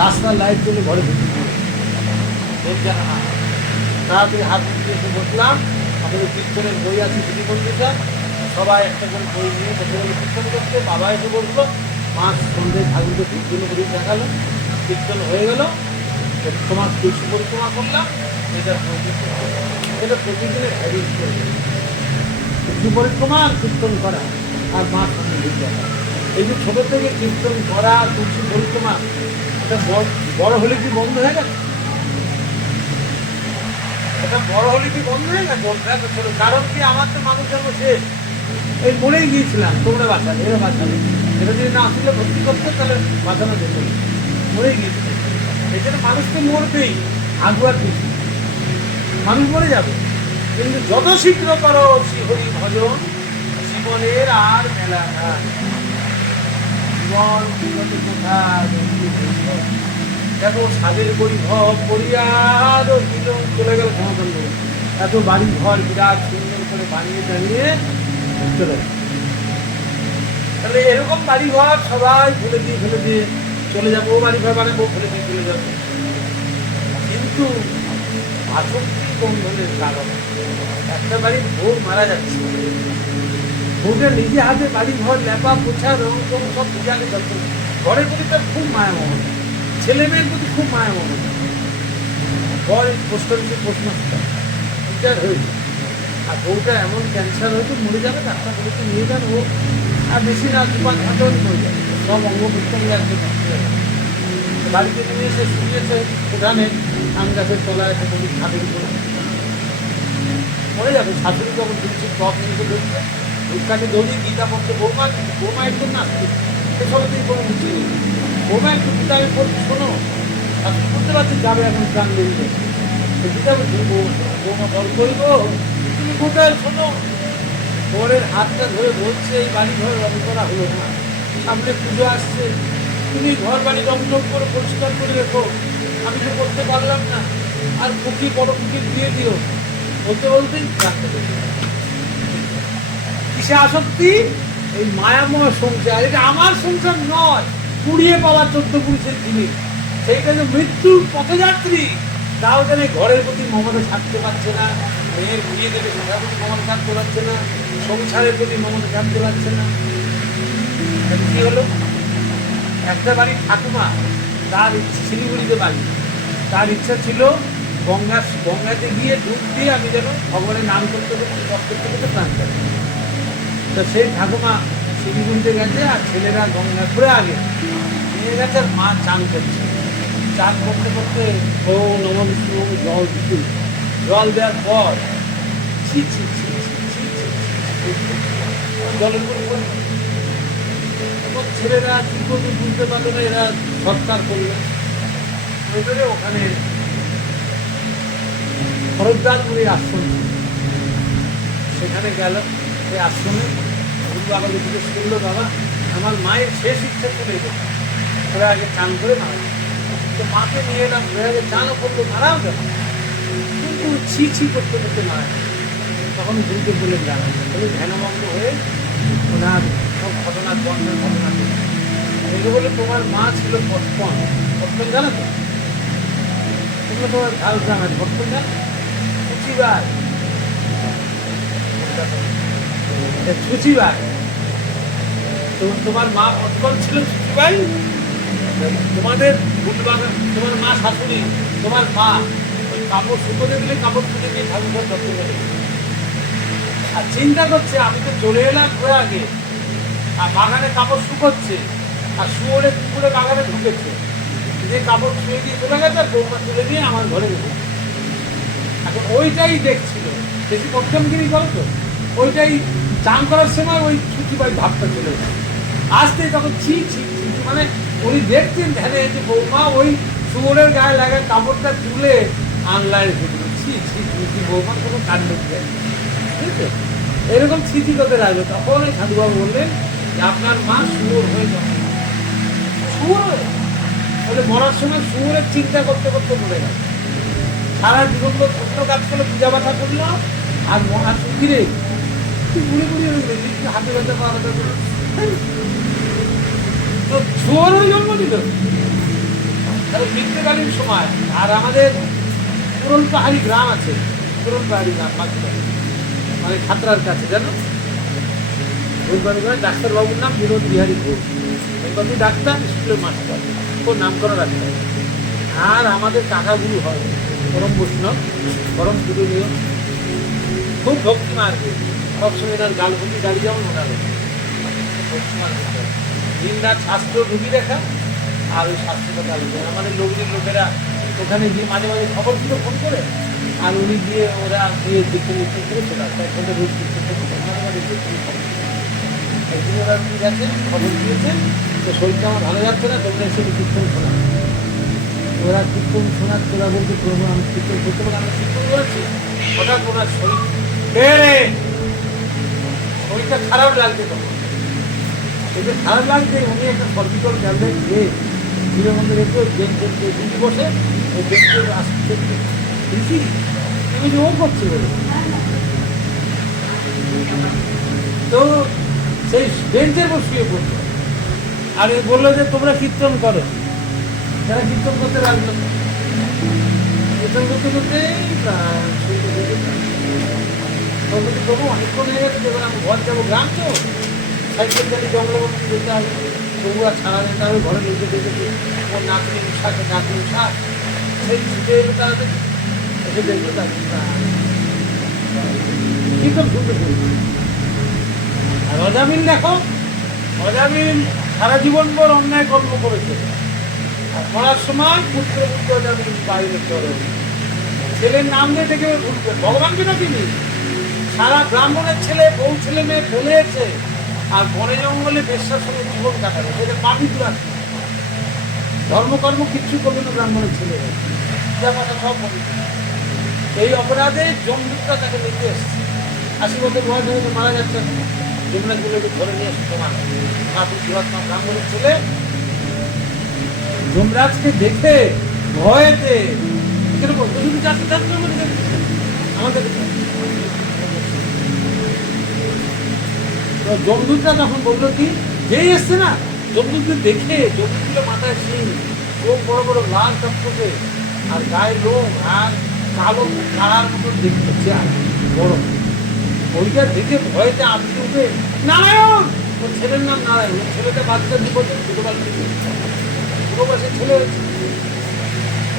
রাস্তার লাইট চলে ঘরে ঢুকে জানা না, তাড়াতাড়ি হাত মুখে এসে বসলাম। আমাদের কীর্তনের বই আছে শ্রীমন্দিরটা, সবাই একটা করে বই নিয়ে বসে বলে কীর্তন করতে। বাবা এসে বসলো, মা সন্ধ্যে ঠাকুরকে কীর্তন করে দেখালো, কীর্তন হয়ে গেল, তোমার তুলসী পরিক্রমা করলাম, এটা প্রতিদিনের হ্যাবিট করবে, তুলসী পরিক্রমা আর কীর্তন করা, আর মা সন্ধ্যে দেখা। এই যে ছোটো থেকে কীর্তন করা, তুলসী পরিক্রমা, এটা বড় হলে কি বন্ধ হয়ে গেছে? এটা বড় হলে কি বন্ধ হয়ে গেছে? ছোটো কারণ কি, আমার তো মানুষ জন্ম শেষ, এই মরেই গিয়েছিলাম, তোমরা বাঁচালে, এরা বাঁচালে, এটা যদি না আসলে ভর্তি করতে তাহলে বাঁচানো যেত, মরেই গিয়েছিল। এই জন্য মানুষ তো মরবেই, আগুয়ার কিছু মানুষ মরে যাবে, কিন্তু যত শীঘ্র করো শ্রীহরি ভজন, জীবনের আর মেলা নাই। জীবন বিগত কোথায় দেখো, স্বাদের বৈভব পরিয়ার চলে গেল ক্ষমতান্ত। এত বাড়ি ঘর বিরাট সুন্দর করে বানিয়ে টানিয়ে চলে গেল। তাহলে এরকম বাড়ি ঘর সবাই ফেলে দিয়ে চলে যাবো, ও বাড়ি ঘর বানাবো, ফেলে দিয়ে চলে যাবো। কিন্তু আসক্তি বন্ধনের কারণ একটা বাড়ির বউ মারা যাচ্ছে, বউটা নিজে হাতে বাড়ি ঘর লেপা পোছা রং টং সব বুঝালে যত, ঘরের প্রতি তার খুব মায়া মমতা, ছেলে মেয়ের প্রতি খুব মায়া মমতা। ঘর পোস্ট অফিসে পোস্টমাস্টার রিটায়ার হয়েছে, আর বউটা এমন ক্যান্সার হয়তো মরে যাবে, ডাক্তার বলেছে নিয়ে যান, ও আর বেশি না 2-5 ঘন্টাও মরে যাবে, সব অঙ্গ প্রত্যঙ্গ একদম নষ্ট হয়ে যাবে। বাড়িতে নিয়ে এসে শুনিয়েছে উঠানে আম গাছের তলায় এসে কোনো খাটের উপরে মরে যাবে। শাশুড়ি তখন দিচ্ছি টপ নিয়ে ধরছে, ধূপকাঠি দৌড়ি গীতা পড়ছে, বৌমা একদম নাচছে, সেসব তুই কোনো বুঝছি নেই। বৌমা একটু গীতা আমি পড়ছি, শোনো, আপনি বুঝতে পারছেন যাবে এখন প্রাণ বেরিয়ে গীতা বলছি, বৌমা বল করব, তুমি কোথায় শোনো। বরের হাতটা ধরে বলছে, এই বাড়ি ঘর রং করা হলো না, সামনে পুজো আসছে, তুমি ঘর বাড়ি রং করে পরিষ্কার করে রেখো, আমি তো করতে পারলাম না, আর কুকি বড় কুকি দিয়ে দিও। বলতে বলতেই রাখতে দেবে। কিসে আসক্তি? এই মায়াময় সংসার। এটা আমার সংসার নয়, কুড়িয়ে পাওয়া 14 পুরুষের জিনিস, সেইটা যে মৃত্যুর পথযাত্রী, তাও যেন ঘরের প্রতি মমতা থাকতে পারছে না, মেয়ের বিয়ে দেবে সেটার প্রতি মমতা থাকতে পারছে না, সংসারের প্রতি মমতা থাকতে পারছে না। কি হলো? একটা বাড়ির ঠাকুমা, তার শিলিগুড়িতে বাড়ি, তার ইচ্ছা ছিল গঙ্গাতে গিয়ে ডুব দিয়ে আমি যেন খবরে নাম করতে প্রাণ চাই। তো সেই ঠাকুমা শিলিগুড়িতে গেছে, আর ছেলেরা গঙ্গা ঘুরে আগে নিয়ে গেছে, আর মা চান করছে। চান করতে করতে ও নম বিষ্ণু জল দিতে, জল দেওয়ার পর জলের উপর ছেলেরা কি করবে বুঝতে পারলো না, এরা সৎকার করলো। ওখানে খরচদারপুরে আশ্রম, সেখানে গেল। সেই আশ্রমে গুরু বাবাকে জিজ্ঞেস করলো, বাবা আমার মায়ের শেষ ইচ্ছা চলে গেল, ওরা আগে চান করে মারা, তো মাকে নিয়ে এলাম, ওরা আগে চানও করলো, মারাও গেল, কিন্তু ছি করতে করতে মারা। তখন গুরুকে বলে জানা বলে ধ্যানমগ্ন হয়ে ওনার সব ঘটনা বর্ণের ঘটনা এগুলো বলে, তোমার মা ছিল পটপন জানো তো? তোমরা তোমার ঝাল গ্রামের পটপন জানো? ছুচিবার, ছুচিবার। তো তোমার মা পটপন ছিল, ছুচিবাই। তোমাদের তোমার মা শাশুড়ি, তোমার মা ওই কাপড় শুকোতে দিলে কাপড় তুলে দিয়ে ঠাকুর যত্ন করে। আর চিন্তা করছে, আমি তো চলে এলাম ঘুরে আগে, আর বাগানে কাপড় শুকোচ্ছে, আর শুয়োরে কুকুরে বাগানে ঢুকেছে, যে কাপড় শুয়ে দিয়ে চলে গেছে, আর বৌমা তুলে দিয়ে আমার ঘরে ঢুকে। এখন ওইটাই দেখছিল, বেশি পট্টমগিরি করো তো, ওইটাই চান করার সময় ওই ছুটিবাই ভাবটা চলে যায়। আসতে তখন ছি মানে উনি দেখছেন ধ্যানে যে বৌমা ওই শুয়োরের গায়ে লাগা কাপড়টা তুলে আনলাইন ছি বৌমা কোনো কাণ্ড দেয়, ঠিক আছে? এরকম স্মৃতি করতে লাগবে। তখন ওই সাধুবাবু বললেন যে আপনার মা শুয়োর হয়ে যাবে, শুয়োর হয়ে বলে মরার সময় শুয়োরের চিন্তা করতে করতে মরে গেল। সারা জীবন ছোট্ট কাজ করলো, পূজা ব্যথা করলো, আর মহা সুখীরে বুড়ি হয়ে গেলে হাতে ব্যথা পাওয়া ব্যথা করলো, তো শুয়োর হয়ে জন্ম দিল। কারণ মৃত্যুকালীন সময়। আর আমাদের পুরন পাহাড়ি গ্রাম আছে, পুরন পাহাড়ি গ্রাম মানে খাতড়ার কাছে, জানো? ওই ডাক্তারবাবুর নাম বিনোদ বিহারী ঘোষ। ওই বাবু ডাক্তার, স্কুলের মাস্টার, ওর নাম করা ডাক্তার। আর আমাদের কাকাগুরু হয় পরম বৈষ্ণব, পরম পূজনীয়, খুব ভক্তিমা আর কি। সবসময় এনার গালভুটি গাড়ি যেমন ওনার ভক্তিমার দিন রাত শাস্ত্র ঢুকি দেখা, আর ওই শাস্ত্রটা গালি দেয়। আমাদের লোকেরা ওখানে গিয়ে মাঝে মাঝে খবর ছিল ফোন করে, আর উনি গিয়ে ওরা গিয়ে দেখে নিচ্ছে করে চলে আসে। এখানে রোজ মাঝে মাঝে একদিন ওরা গেছে, খবর দিয়েছে তো শরীরটা আমার ভালো যাচ্ছে না, তোমরা এসে কীর্তন শোনা। ওরা কীর্তন শোনার তোরা বলতে প্রভু আমি কীর্তন করতে পারি, আমি কীর্তন করেছি, হঠাৎ ওনার শরীরটা খারাপ লাগছে, তখন এটা খারাপ লাগছে। উনি একটা সর্বিকল ট্যাবলেট খেয়ে ধীরে মধ্যে রেখে বেঞ্চের দিদি বসে ওই বেঞ্চের আসতে দেখি আমি যে ও করছি বলে, তো সেই বেঞ্চের উপর শুয়ে পড়লো। আর এ বললো যে তোমরা কীর্তন করো। যারা কীর্তন করতে লাগলো, কীর্তন করতে করতেই তবু অনেকক্ষণ হয়ে গেছে। যখন আমি ঘর যাবো, গ্রাম তো সাইকেল গাড়ি জঙ্গলবন্দি যেতে হবে, তবু আর ছাড়া যেতে হবে। ঘরে লোকে দেখেছি ওর নাতনি উষাকে, নাতনি উষা সেই ছুটে এলো, তাড়াতাড়ি এসে দেখলো তার কীর্তন শুনতে শুনতে। আর অজামিল দেখো, অজামিল সারা জীবন পর অন্যায় কর্ম করেছে, আর মরার সময় পুত্র অজামিল বাইরে চলে। ছেলের নাম দিয়ে ডেকে ভুলবে ভগবানকে না, তিনি সারা ব্রাহ্মণের ছেলে, বউ ছেলে মেয়ে বলেছে, আর বনে জঙ্গলে বেশ্যার সঙ্গে জীবন কাটাবে। সেটা পাপি পুরান ধর্মকর্ম কিচ্ছু করবে না ব্রাহ্মণের ছেলে, যা কথা সব বলি। এই অপরাধে জমদূতরা তাকে নিতে এসছে। 80 বছর বয়স হয়ে মারা যাচ্ছে, যমুনাগুলোকে ধরে নিয়ে এসছে। তোমার জীবাত্মা ব্রাহ্মণের ছেলে যমরাজকে দেখে ভয়েতে আমাদের যমদূতরা তখন বললো কি, যেই এসছে না, যমদূতকে দেখে যমদূতগুলো মাথায় শিং, চোখ বড় বড় লাল টকটকে, আর গায়ে লোম, আর কালো কালার মতো দেখতে বড়, ওইটা দেখে ভয়েতে আটকে উঠে নারায়ণ, ওর ছেলের নাম নারায়ণ। ওর ছেলেটা বাচ্চা 2 বছর, ছোটবেলা থেকে পুরো বয়সে ছেলে হয়েছে।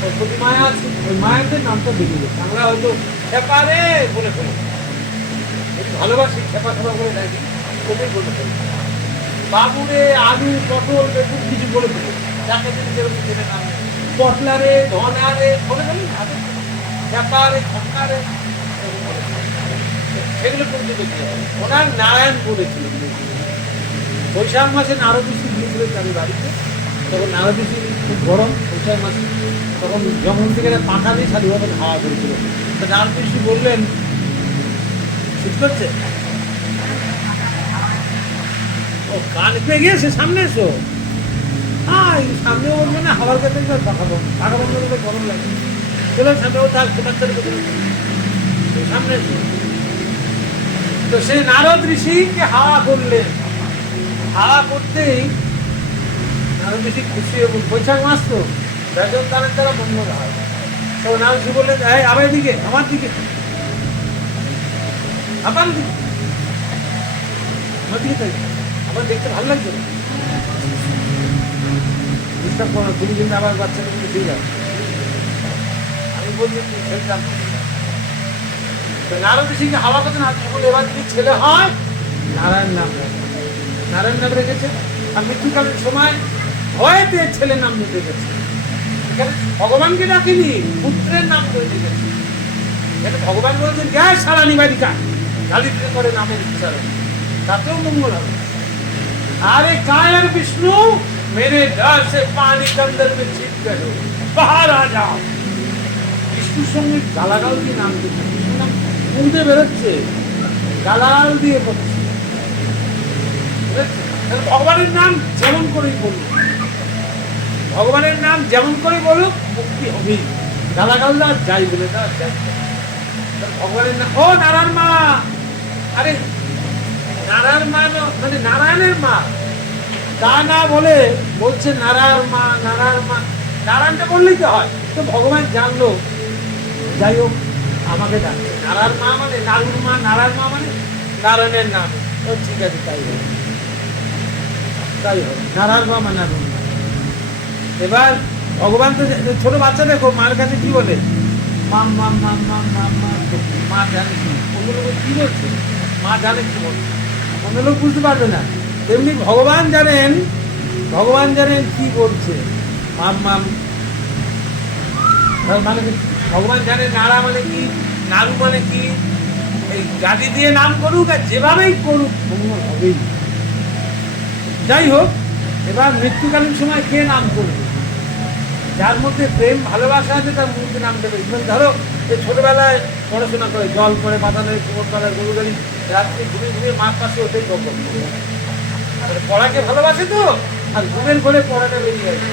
ওর প্রতি মায়া আছে, ওই মায়াদের নামটা বেরিয়ে গেছে। আমরা হয়তো খেপারে বলে ফেলি, ভালোবাসি, খেপা খেপা বলে ডাকি, ওটাই বলে ফেলি। বাবুরে, আলু, পটল, বেগুন কিছু বলে ফেলি, যাকে যদি যেরকম ছেলে নাম, পটলারে, ধনারে বলে ফেলি, খেপারে, খঙ্কারে, সেগুলো করতে দেখি। ওনার নারায়ণ বলেছিলেন। বৈশাখ মাসে নারদৃষি গিয়েছিলেন তাদের বাড়িতে, তখন নারদৃষি খুব গরম বৈশাখ মাসে, তখন জঙ্গল থেকে পাখা দিয়ে সাধুভাবে হাওয়া করেছিল। তো নারদৃষি বললেন, শীত করছে, ও কান পেয়ে গিয়েছে, সামনে এসো। হ্যাঁ, সামনেও বলবে না, হাওয়ার কাছে পাখা বন্ধ, পাখা বন্ধ করলে গরম লাগে। চলো সামনেও থাক, তোমার সামনে এসো। তো সেই নারদ ঋষিকে হাওয়া করলেন। হাওয়া করতেই নারদ ঋষি খুশি এবং বৈশাখ মাস তো বেজন দানের দ্বারা মঙ্গল হয়। তো নারদ ঋষি বললেন, এই আমার দিকে, আমার দিকে, আমার দিকে, আমার দিকে তাই, আমার দেখতে ভালো লাগছে। ডিস্টার্ব করো, তুমি কিন্তু আবার বাচ্চাকে তুমি ঠিক আছে, আমি বলছি তুই খেলতাম। নারদ ঋষিকে হাওয়া করতেন, এবার যদি ছেলে হয় নারায়ণ নাম রাখে, নারায়ণ নাম রেখেছে। আর মৃত্যুকালের সময় ভয়েতে ছেলের নাম নিতে গেছে। এখানে ভগবানকে ডাকিনি, পুত্রের নাম ধরে রেখেছে। এখানে ভগবান বলছেন, জয় সারানি বালিকা, গালি দিতে করে নামের উচ্চারণ, তাতেও মঙ্গল হবে। আরে কায়ের বিষ্ণু মেরে ডর সে পানি কন্দর মে ছিপ গেল, বাহার আ যাও। বিষ্ণুর সঙ্গে গালাগাল দিয়ে নাম দিচ্ছে, বিষ্ণুর নাম মুখে বেরোচ্ছে, গালাগাল দিয়ে পড়ছে। ভগবানের নাম যেমন করেই বলুক, ভগবানের নাম যেমন করে বলুক, মুক্তি হবেই। গালাগাল না যাই বলে না, ভগবানের নাম। ও নারায়ণ মা, আরে নারায়ণ মা মানে নারায়ণের মা, তা না বলে বলছে নারায়ণ মা, নারায়ণ মা। নারায়ণটা বললেই তো হয়। তো ভগবান জানলো, যাই হোক আমাকে ডাকছে নারায়ণ মা, মানে নারুর মা, নারায়ণ মা মানে নারায়ণের নাম। ও ঠিক আছে, তাই হবে, তাই হবে, নারায়ণ মা মানে নারুর মা। এবার ভগবান তো ছোট বাচ্চা দেখো মার কাছে কি বলে, মাম মাম মাম মাম মাম মা, মা জানে কি, অন্য লোক কি বলছে, মা জানে কি বলছে, অন্য লোক বুঝতে পারবে না। তেমনি ভগবান জানেন, ভগবান জানেন কি বলছে, মাম মাম মানে ভগবান জানেন নারা মানে কি, নারু মানে কি। এই গালি দিয়ে নাম করুক আর যেভাবেই করুক মঙ্গল হবেই। যাই হোক, এবার মৃত্যুকালীন সময় কে নাম করবে, যার মধ্যে প্রেম ভালোবাসা আছে তার মুখে নাম দেবে। ধরো এই ছোটবেলায় পড়াশোনা করে জল করে মাথা নেই কোমর তলায় গরু গাড়ি রাত্রি ঘুমিয়ে ঘুমিয়ে মার পাশে ওটাই গল্প পড়াকে ভালোবাসে তো আর ঘুমের ঘরে পড়াটা বেরিয়ে গেছে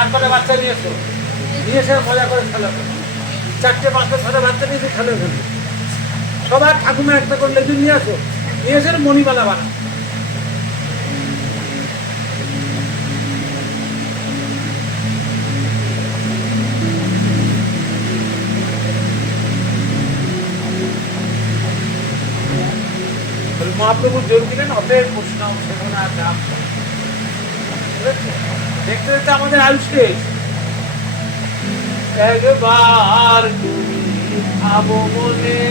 আটপাটা বাচ্চা নিয়ে এসো নিয়ে এসে মজা করে খেলা করে 4টে 5টা 6টা বাচ্চা নিয়ে এসে খেলে ফেলবে সবার ঠাকুমা একটা করে লেজুর নিয়ে আসো নিয়ে এসে মণিমালা বানা মহাপ্রভু জোর দিলেন অতএব বৈষ্ণব সেবনা নাম দেখতে দেখতে আমাদের আয়ুষ শেষ একবার তুমি ভাবো মনে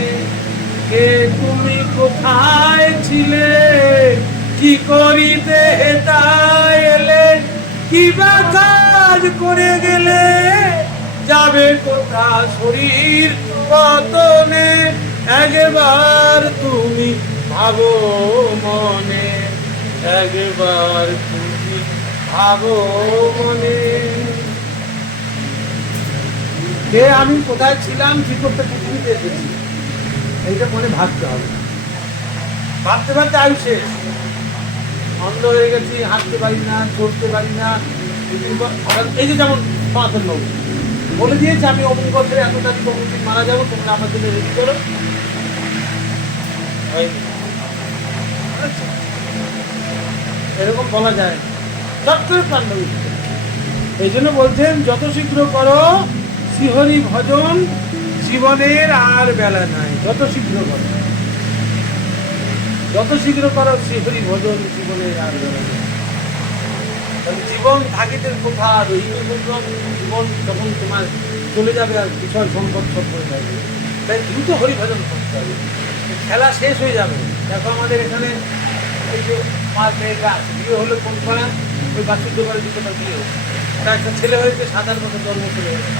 কে তুমি কোথায় ছিলে কি করিতে হেতায় এলে কি বা কাজ করে গেলে যাবে কোথা শরীর পতনে একবার তুমি ভাবো মনে একবার তুমি ভাবো মনে কে আমি কোথায় ছিলাম কি করতে পৃথিবীতে এসেছি এইটা মনে ভাবতে হবে ভাবতে ভাবতে আয়ু শেষ অন্ধ হয়ে গেছি হাঁটতে পারি না চলতে পারি না এই যে যেমন সনাতন বাবু বলে দিয়েছে আমি অমুক বছরে এত তারিখ অমুক দিন মারা যাবো তোমরা আমার জন্য রেডি করো এরকম বলা যায় চট করে প্রাণ এই জন্য বলছেন যত শীঘ্র করো শ্রীহরি ভজন জীবনের আর বেলা নাই যত শীঘ্র করো শ্রীহরি ভজন জীবনের আর বেলা নাই জীবন থাকিতে কোথা রহিবে বললাম জীবন যখন তোমার চলে যাবে আর বিষয় সম্পদ সব করে যাবে তাই দ্রুত হরিভজন করতে হবে খেলা শেষ হয়ে যাবে দেখো আমাদের এখানে এই যে মার মেয়ের গাছ বিয়ে হলে কোন পাড়া ওই বাচ্চুর বাড়ির দিকে তার বিয়ে হচ্ছে তার একটা ছেলে হয়েছে 7-8 বছর 10 বছর হয়েছে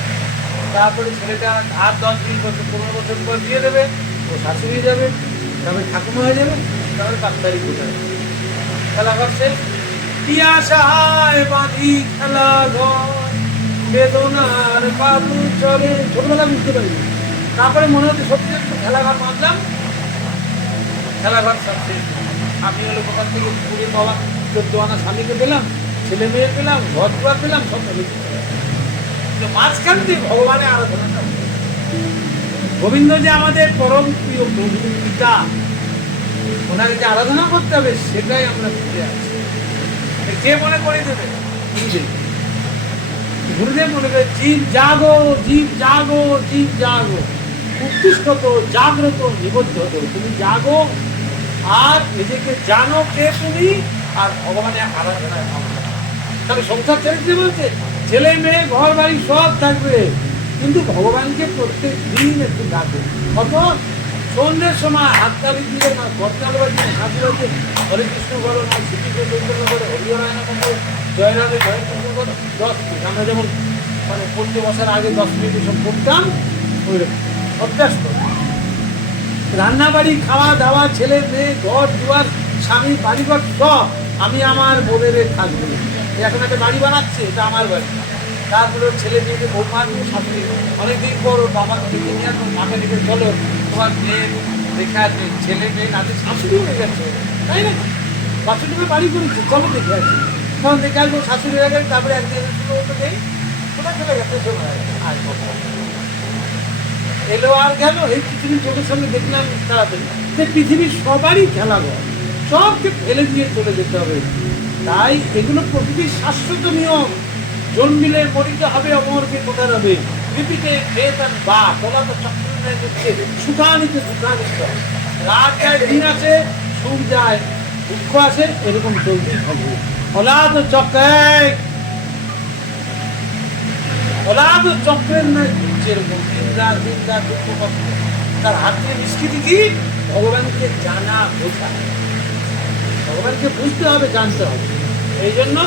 তারপরে ছেলেটা আর 10-20 বছর 15 বছর পর দিয়ে দেবে ও শাশুড়ি যাবে তারপরে ঠাকুমা হয়ে যাবে তারপরে 5 তারিখ কোথায় খেলা ঘর শেষ পিয়াসায় বাঁধি খেলা ঘর বেদনার বাবু চলে ছোটবেলা বুঝতে পারি তারপরে মনে হচ্ছে সত্যি খেলাঘর বাঁধলাম খেলাঘর সব শেষ আমি হলো কোথার থেকে পুরে পাওয়া 14 আনা স্বামীকে পেলাম ছেলে মেয়ে পেলাম ঘর দুয়ার পেলাম সব মাঝখান দিয়ে ভগবানের আরাধনাটা গোবিন্দ যে আমাদের পরম প্রিয় প্রভু পিতা ওনাকে যে আরাধনা করতে হবে সেটাই আমরা ভুলে আছি কে মনে করে দেবে গুরুদেব মনে করে জীব জাগো জীব জাগো জীব জাগো উৎকৃষ্ট জাগ্রত নিবদ্ধ হতো তুমি জাগো আর নিজেকে জানো কে তুমি আর ভগবানের আরাধনায় তাহলে সংসার ছেড়ে দিতে বলছে ছেলে মেয়ে ঘর বাড়ি সব থাকবে কিন্তু ভগবানকে প্রত্যেক দিন একটু ডাকো কত সন্ধ্যের সময় হাততালি দিলে না ঘরতালি বাজে হাতি বাজে হরে কৃষ্ণ বলো না শ্রীকৃষ্ণ চৈতন্য করো হরিহরায়ণ করো জয় রাধে জয় কৃষ্ণ করো 10 মিনিট আমরা যেমন মানে পড়তে বসার আগে 10 মিনিট সব করতাম ওই অভ্যাস করো রান্না বাড়ি খাওয়া দাওয়া ছেলে মেয়ে ঘর দুয়ার স্বামী বাড়িঘর সব আমি আমার বোনের থাকবো এখন একটা বাড়ি বানাচ্ছে এটা আমার বাড়ি তারপরে ছেলে মেয়েকে বৌমা শাশুড়ি অনেকদিন পর বাবার ডেকে নিয়ে আসবো মাকে ডেকে চলো তোমার মেয়ে দেখে আসবে ছেলে মেয়ে নাচে শাশুড়ি হয়ে গেছে তাই না শাশুড়িকে বাড়ি করেছে চলো দেখে আসি তখন দেখে আসবো শাশুড়ি হয়ে গেছে তারপরে একদিন তো নেই কোথায় চলে গেছে এলো আর গেল এই পৃথিবীর চোখের সামনে দেখলাম তাড়াতাড়ি যে পৃথিবীর সবারই খেলাঘর সবকে ফেলে দিয়ে চলে যেতে হবে তাই এগুলো প্রকৃতির শাশ্বত নিয়ম জন্মিলে মরিতে হবে অমরকে কোথায় হবে লিপিতে বেতন বা তোলা তো চক্রের হচ্ছে সুখানিতে সুখানিত রাত যায় দিন আছে সুখ যায় দুঃখ আসে এরকম চলতেই থাকবে অলাদ চক্রের নয় ঘুরছে এরকম দিন রাত দুঃখ কষ্ট তার হাত থেকে নিষ্কৃতি কি ভগবানকে জানা বোঝা ভগবানকে বুঝতে হবে জানতে হবে এই জন্য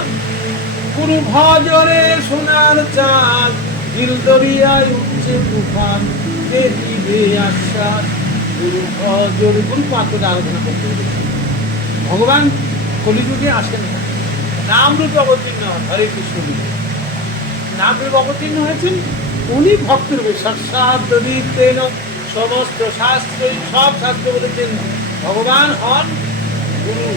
গুরু ভজরে সোনার চাঁদ দিল দরিয়ায় উঠছে তুফান দিবে আশ্বাস গুরু ভজরে গুরু পাত্রটা আলোচনা করতে হবে ভগবান কলিযুগে আসেন না নাম রূপে অবতীর্ণ হন হরে কৃষ্ণ নাম রূপে অবতীর্ণ হয়েছেন উনি ভক্তরূপে সাক্ষাৎ দরিদ্রেন সমস্ত শাস্ত্রই, সব শাস্ত্র বলেছেন ভগবান হন গুরু।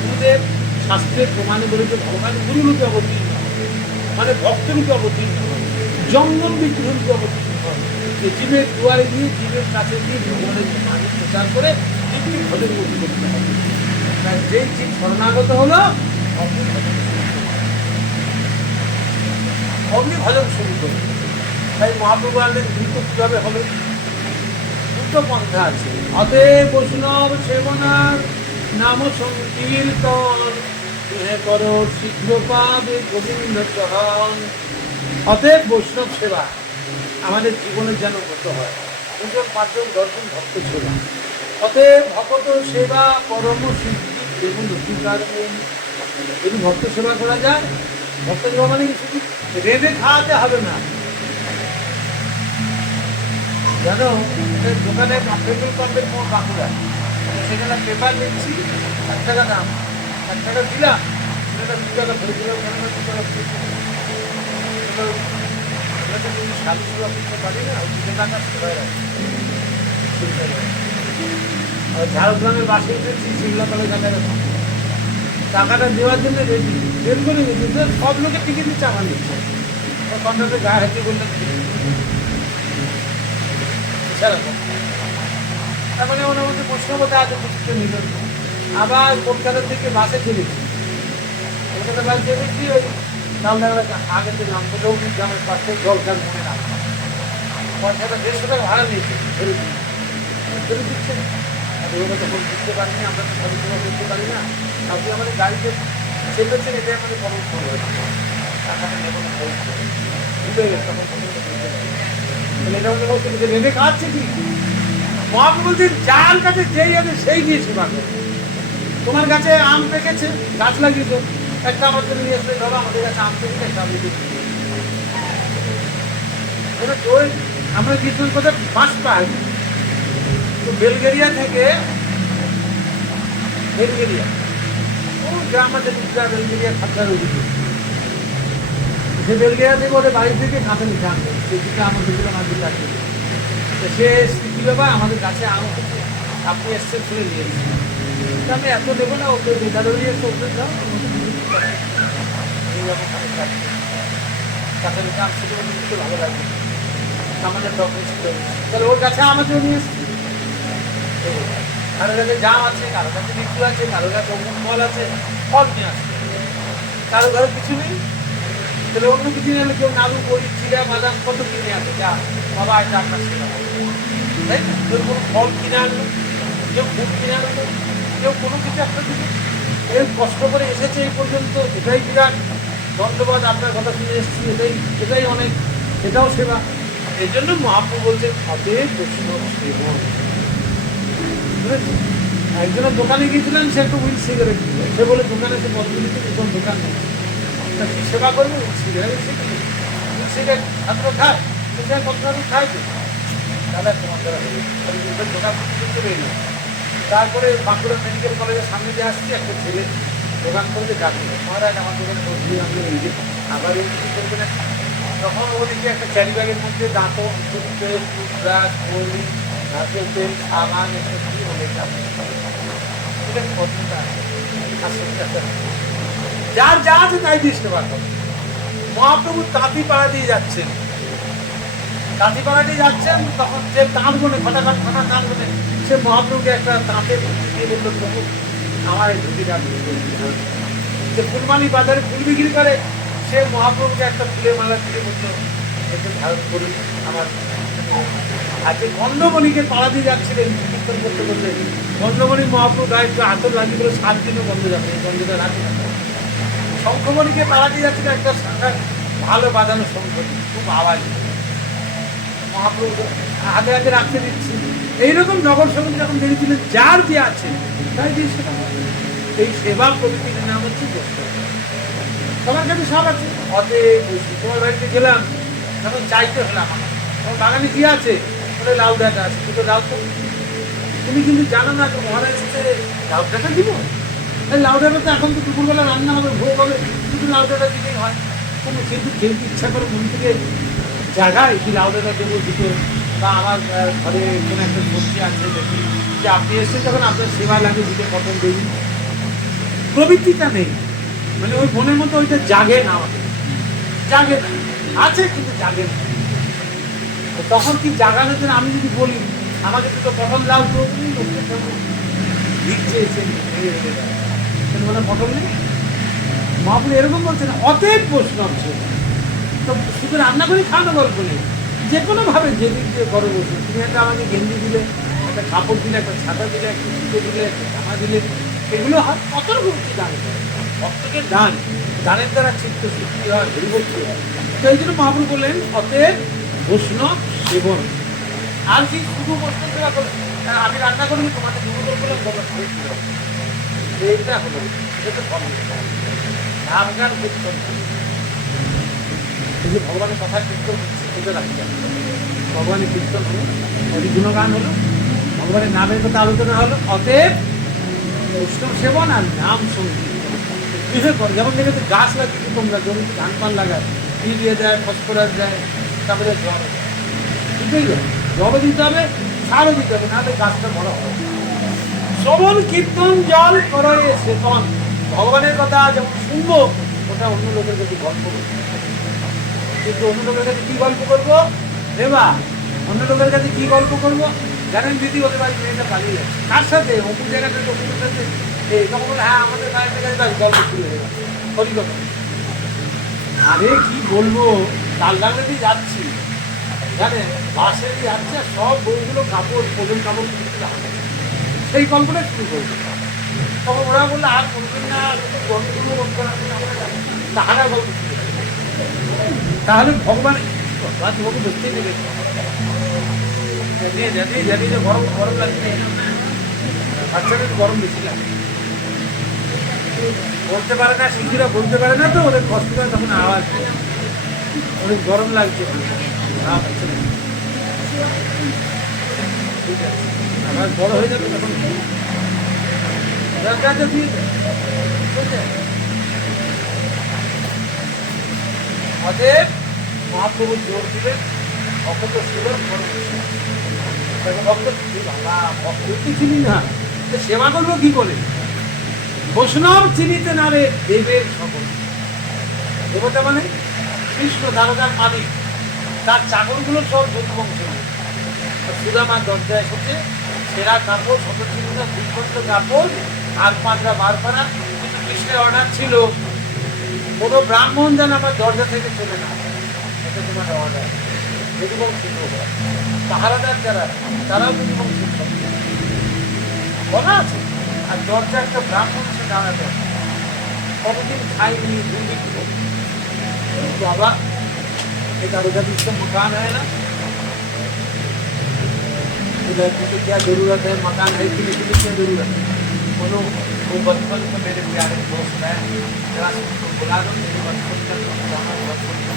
গুরুদেব শাস্ত্রের প্রমাণে বলেছে ভগবান গুরুরূপে অবতীর্ণ হন, মানে ভক্তরূপে অবতীর্ণ হন, জঙ্গল বিগ্রহরূপে অবতীর্ণ হন, যে জীবের দুয়ারে গিয়ে জীবের কাছে গিয়ে ভগবানের নামে প্রচার করে জীবকে ভজন মুক্তি করতে হবে। তাই যেই জীব শরণাগত হলো অগ্নি ভজন শুরু করবে। তাই মহাপ্রভু আনলেন দ্রুত কীভাবে হবে, দুটো পন্থা আছে। অতএব বৈষ্ণব সেবনার নাম সংকীর্তন, তুহে করো শীঘ্র পাবে গোবিন্দ চরণ। অতএব বৈষ্ণব সেবা আমাদের জীবনে যেন হতে হয়, দুজন পাঁচজন দশজন ভক্ত সেবা। অতএব ভক্ত সেবা পরম সিদ্ধি যেমন অধিকার নেই। যদি ভক্ত সেবা করা যায়, ভক্ত সেবা মানে শুধু রেঁধে খাওয়াতে হবে না। জানো দোকানে পেট্রোল পাম্পের কোন বাঁকুড়া, সেখানে পেপার নিচ্ছি 1 টাকা দাম, 1 টাকা দিলাম, সেটা 2 টাকা ধরে দিলাম, কেন 2 টাকা সারি সেবা করতে পারি না, 2 টাকা সেবাই রাখি। ঝাড়গ্রামের বাসে উঠেছি, শিমলাতলে টাকাটা দেওয়ার জন্য রেডি বের করে গেছি, সব লোকের টিকিট দিচ্ছে, আমার দিচ্ছে। কন্ট্রাক্টর গায়ে হাতে বললেন তার মানে ওনার মধ্যে বৈষ্ণবতা আছে, প্রতিষ্ঠা নিল। আবার কলকাতা থেকে বাসে চলেছি, কলকাতা বাস চেপেছি, ওই নামডাঙ্গা আগে যে নাম বলে গ্রামের পাশে জলখান মনে নাম, পয়সাটা 150 টাকা ভাড়া নিয়েছে, ফেরত দিচ্ছে। ওরা তখন বুঝতে পারিনি, আমরা তো সবই সেবা করতে পারি না। আপনি আমাদের গাড়িতে চেপেছেন, এটাই আমাদের বড় ফোন হয়েছে, টাকাটা নেব না ভুলে গেছে। তখন এটা আমাদের বলছে রেঁধে খাওয়াচ্ছে কি, মহাপ্রভু বলছেন যার কাছে যেই আছে সেই দিয়ে সেবা করে। তোমার কাছে আম পেকেছে, গাছ লাগিয়েছ, একটা আমার জন্য নিয়ে আসলে, ধরো আমাদের কাছে আম পেকেছে, একটা আমি আমরা গিয়েছিলাম কোথায় বাঁশ পাই, তো বেলগেরিয়া থেকে, বেলগেরিয়া ও গ্রাম আছে, বেলগেরিয়া খাদ্যার ওদিকে, সে বেলগেরিয়া থেকে ওদের বাড়ি থেকে কাঁচা নিচে আনবে, সেদিকে আমার দুপুরে মাছ দিতে আসবে। তো সে স্মৃতি ব্যাপার আমাদের কাছে আম আপনি এসছে ফিরে নিয়ে এসেছি, আমি এত দেবো না, ওদের বেদারই এসে ওদের দাও এইরকম কাঁচা নিচে আম সেটা কিন্তু ভালো লাগবে, আমাদের ডক্টর ছিল, তাহলে ওর কাছে আমাকেও নিয়ে এসেছি। কারো কাছে জাম আছে, কারো কাছে লিচু আছে, কারো কাছে অমুক ফল আছে, ফল নিয়ে আসছে। কারো ঘরে কিছু নেই, তাহলে অন্য কিছু নিয়ে কেউ নাড়ু, বড়ি, চিড়া, বাদাম কত কিনে আসে, যা বাবা এটা আপনার সেবা, তাই না? কেউ কোনো ফল কিনে আনলো, কেউ ফুল কিনে আনলো, কেউ কোনো কিছু একটা দিল, এর কষ্ট করে এসেছে এই পর্যন্ত, এটাই বিরাট ধন্যবাদ, আপনার কথা শুনে এসেছি, এটাই অনেক, এটাও সেবা। এই জন্য মহাপ্রভু বলছেন অতএব বৈষ্ণব সেবন। একজনের দোকানে গিয়েছিলেন, সে একটু উইল সিগারেট দিল, সে বলে দোকানে সে পদ্ধতিতে কোন দোকান নেই, কি সেবা করবে, উইল সিগারেট শিখবে, উইল সিগারেট ছাত্র খায়, সেটা কত খায় তো, তাহলে তোমার দ্বারা দোকান করতে পেরে। তারপরে বাঁকুড়া মেডিকেল কলেজের সামনে দিয়ে আসছি, একটা ছেলে দোকান করতে ডাকলো, মহারাজ আমার দোকানে বসলে আমি এই যে আবার এই কিছু করবে না। তখন ওদিকে একটা ক্যারি ব্যাগের মধ্যে দাঁতন, টুথপেস্ট, টুথব্রাশ, বড়ি, নারকেল তেল, সাবান, এসব দিয়ে অনেক দাম, যার যা আছে তাই দিয়ে সেবা করে। মহাপ্রভু তাঁতিপাড়া দিয়ে যাচ্ছেন, তাঁতিপাড়া দিয়ে যাচ্ছেন, তখন যে তাঁত বনে ফটাফট তাঁত বনে, সে মহাপ্রভুকে একটা তাঁতের ধুতি দিয়ে বললো, প্রভু আমার এই ধুতিটা যে ফুলমানি বাজারে ফুল বিক্রি করে, সে মহাপ্রভুকে একটা ফুলের মালা দিয়ে বললো একটু ধারণ করুন আমার। আর যে গন্ধমণিকে পাড়া দিয়ে যাচ্ছিলেন কীর্তন করতে করতে, গন্ধমণি মহাপ্রভু গায়ে একটু আতর লাগিয়ে বলে 7 দিনও গন্ধ যাবে, এই গন্ধটা রাখে না। শঙ্খমণিকে পাড়া দিয়ে যাচ্ছিল একটা ভালো বাজানো শঙ্খমণি, খুব আওয়াজ, মহাপ্রভু হাতে হাতে রাখতে দিচ্ছি। এইরকম নগর সঙ্গী যখন বেরিয়েছিলেন, যার যে আছে তাই দিয়ে সেবা, এই সেবা প্রকৃতির নাম হচ্ছে বৈষ্ণব। তোমার কাছে সব আছে, অতএব তোমার বাড়িতে গেলাম, তখন চাইতে হলাম আমার বাগানে কি আছে, বলে লাউ ডাঁটা আছে, দুটো লাউ তো, তুমি কিন্তু জানো না যে মহারাজ এসে লাউ ডাঁটা দিব, এই লাউ ডাঁটা তো এখন তো দুপুরবেলা রান্না হবে, ভোগ হবে, শুধু লাউ ডাঁটা দিলেই হয়। কোনো কিন্তু খেলতে ইচ্ছা করে মন থেকে জায়গায় কি লাউডাটা দেবো দুটো, বা আমার ঘরে কোনো একটা সবজি আছে দেখি যে আপনি এসে যখন আপনার সেবা লাগে দিতে পটল দেবি, প্রবৃত্তিটা নেই, মানে ওই মনের মতো ওইটা জাগে না, আমাদের জাগে না, আছে কিন্তু জাগে না। তখন কি জাগানোর জন্য আমি যদি বলি আমাকে দুটো পটল লাউ ভিড় চেয়েছেন মানে পটল নেই, মহাপুর এরকম বলছেন অতএব বৈষ্ণব ছিল। তো শুধু রান্না করে খাওয়ানো গল্প নেই, যে কোনোভাবে যেদিক দিয়ে ঘরে বসে তুমি একটা আমাকে গেঞ্জি দিলে, একটা কাপড় দিলে, একটা ছাতা দিলে, একটা জুতো দিলে, একটা জামা দিলে, এগুলো হয় কত রকম কি দান করে, প্রত্যেকের দান, দানের দ্বারা চিত্ত শুদ্ধি হয়, হরিভক্তি হয়। তো এই জন্য মহাপুর বললেন অতএব বৈষ্ণব সেবন। আর কি শুধু বৈষ্ণব সেবা করে আমি রান্না করবো তোমাদের দুটো করলাম তোমার ঘরে ছিল, এইটা হলো এটা তো ভালো নাম গান কীর্তন, এই যে ভগবানের কথা কীর্তন হচ্ছে এটা রাখতে হবে। ভগবানের কীর্তন হলো, হরি গুণগান হলো, ভগবানের নামের কথা আলোচনা হলো, অতএব বৈষ্ণব সেবন আর নাম সঙ্গীত বিশেষ করে। যেমন দেখেছে গাছ লাগিয়েছে তোমরা, জমিতে ধান পান লাগায়, দিয়ে দেয়, ফসফরাস দেয়, তারপরে জল দুটোই দেয়, জলও দিতে হবে, সারও দিতে হবে, নাহলে গাছটা বড় হবে। শ্রবণ কীর্তন জল করে সেবন, ভগবানের কথা যেমন শুনবো ওটা অন্য লোকের কাছে গল্প করবো, কিন্তু অন্য লোকের কাছে কি গল্প করবো দেবা, অন্য লোকের কাছে কি গল্প করবো জানেন দিদি, ওদের বাড়ি মেয়েটা পালিয়ে যাচ্ছে, কার সাথে অমুক জায়গাতে অমুকের সাথে, এই তখন বলে হ্যাঁ আমাদের বাড়িতে কাছে গল্প শুরু হয়ে গেছে হরিকথা। আরে কি বলবো, তার লাগলেই যাচ্ছি জানেন, বাসে যাচ্ছে সব বইগুলো কাপড় প্রথম কাপড় কিনতে হবে, সেই গল্পটা শুরু করবে। তখন ওরা বললো আর বলবেন না, গল্পগুলো তাহারা গল্প শুরু, তাহলে ভগবান তোমাকে বুঝতেই দেবে জানি যে গরম গরম লাগছে, বাচ্চাদের গরম বেশি লাগে, বলতে পারে না, শিশুরা বলতে পারে না, তো ওদের কষ্ট করে তখন আওয়াজ অনেক গরম লাগছে, ঠিক আছে আবার বড় হয়ে যাবে তখন যদি অতএব মহাপ্রভু জোর দিলেন অকত শিবের ভক্ত চিনি না, সেবা করবো কি করে, বৈষ্ণব চিনিতে না রে দেবের সকল, দেবতা মানে কৃষ্ণ দারোগার মালিক, তার চাকরগুলো সব যদুবংশ, সুদামার দরজায় এসেছে সেরা কাপড়, শতচিহ্ন দুর্গন্ধ কাপড় আর পাঁচরা বার করা, কিন্তু কৃষ্ণের অর্ডার ছিল কোনো ব্রাহ্মণ যেন আমার দরজা থেকে চলে না, এটা তোমার অর্ডার। যদুবংশী লোক পাহারাদার যারা তারাও যদুবংশী বলা আছে, আর দরজা একটা ব্রাহ্মণ সে দাঁড়াবে, কতদিন খাইনি দুর্নীতি बाबा एक उधर इसका मकान है ना, उधर की क्या जरूरत है, मकान है कि नहीं, क्या जरूरत है, बोलो वो बचपन का मेरे प्यारे दोस्त है, जरा उसको बुला दो, मेरे बचपन का बचपन का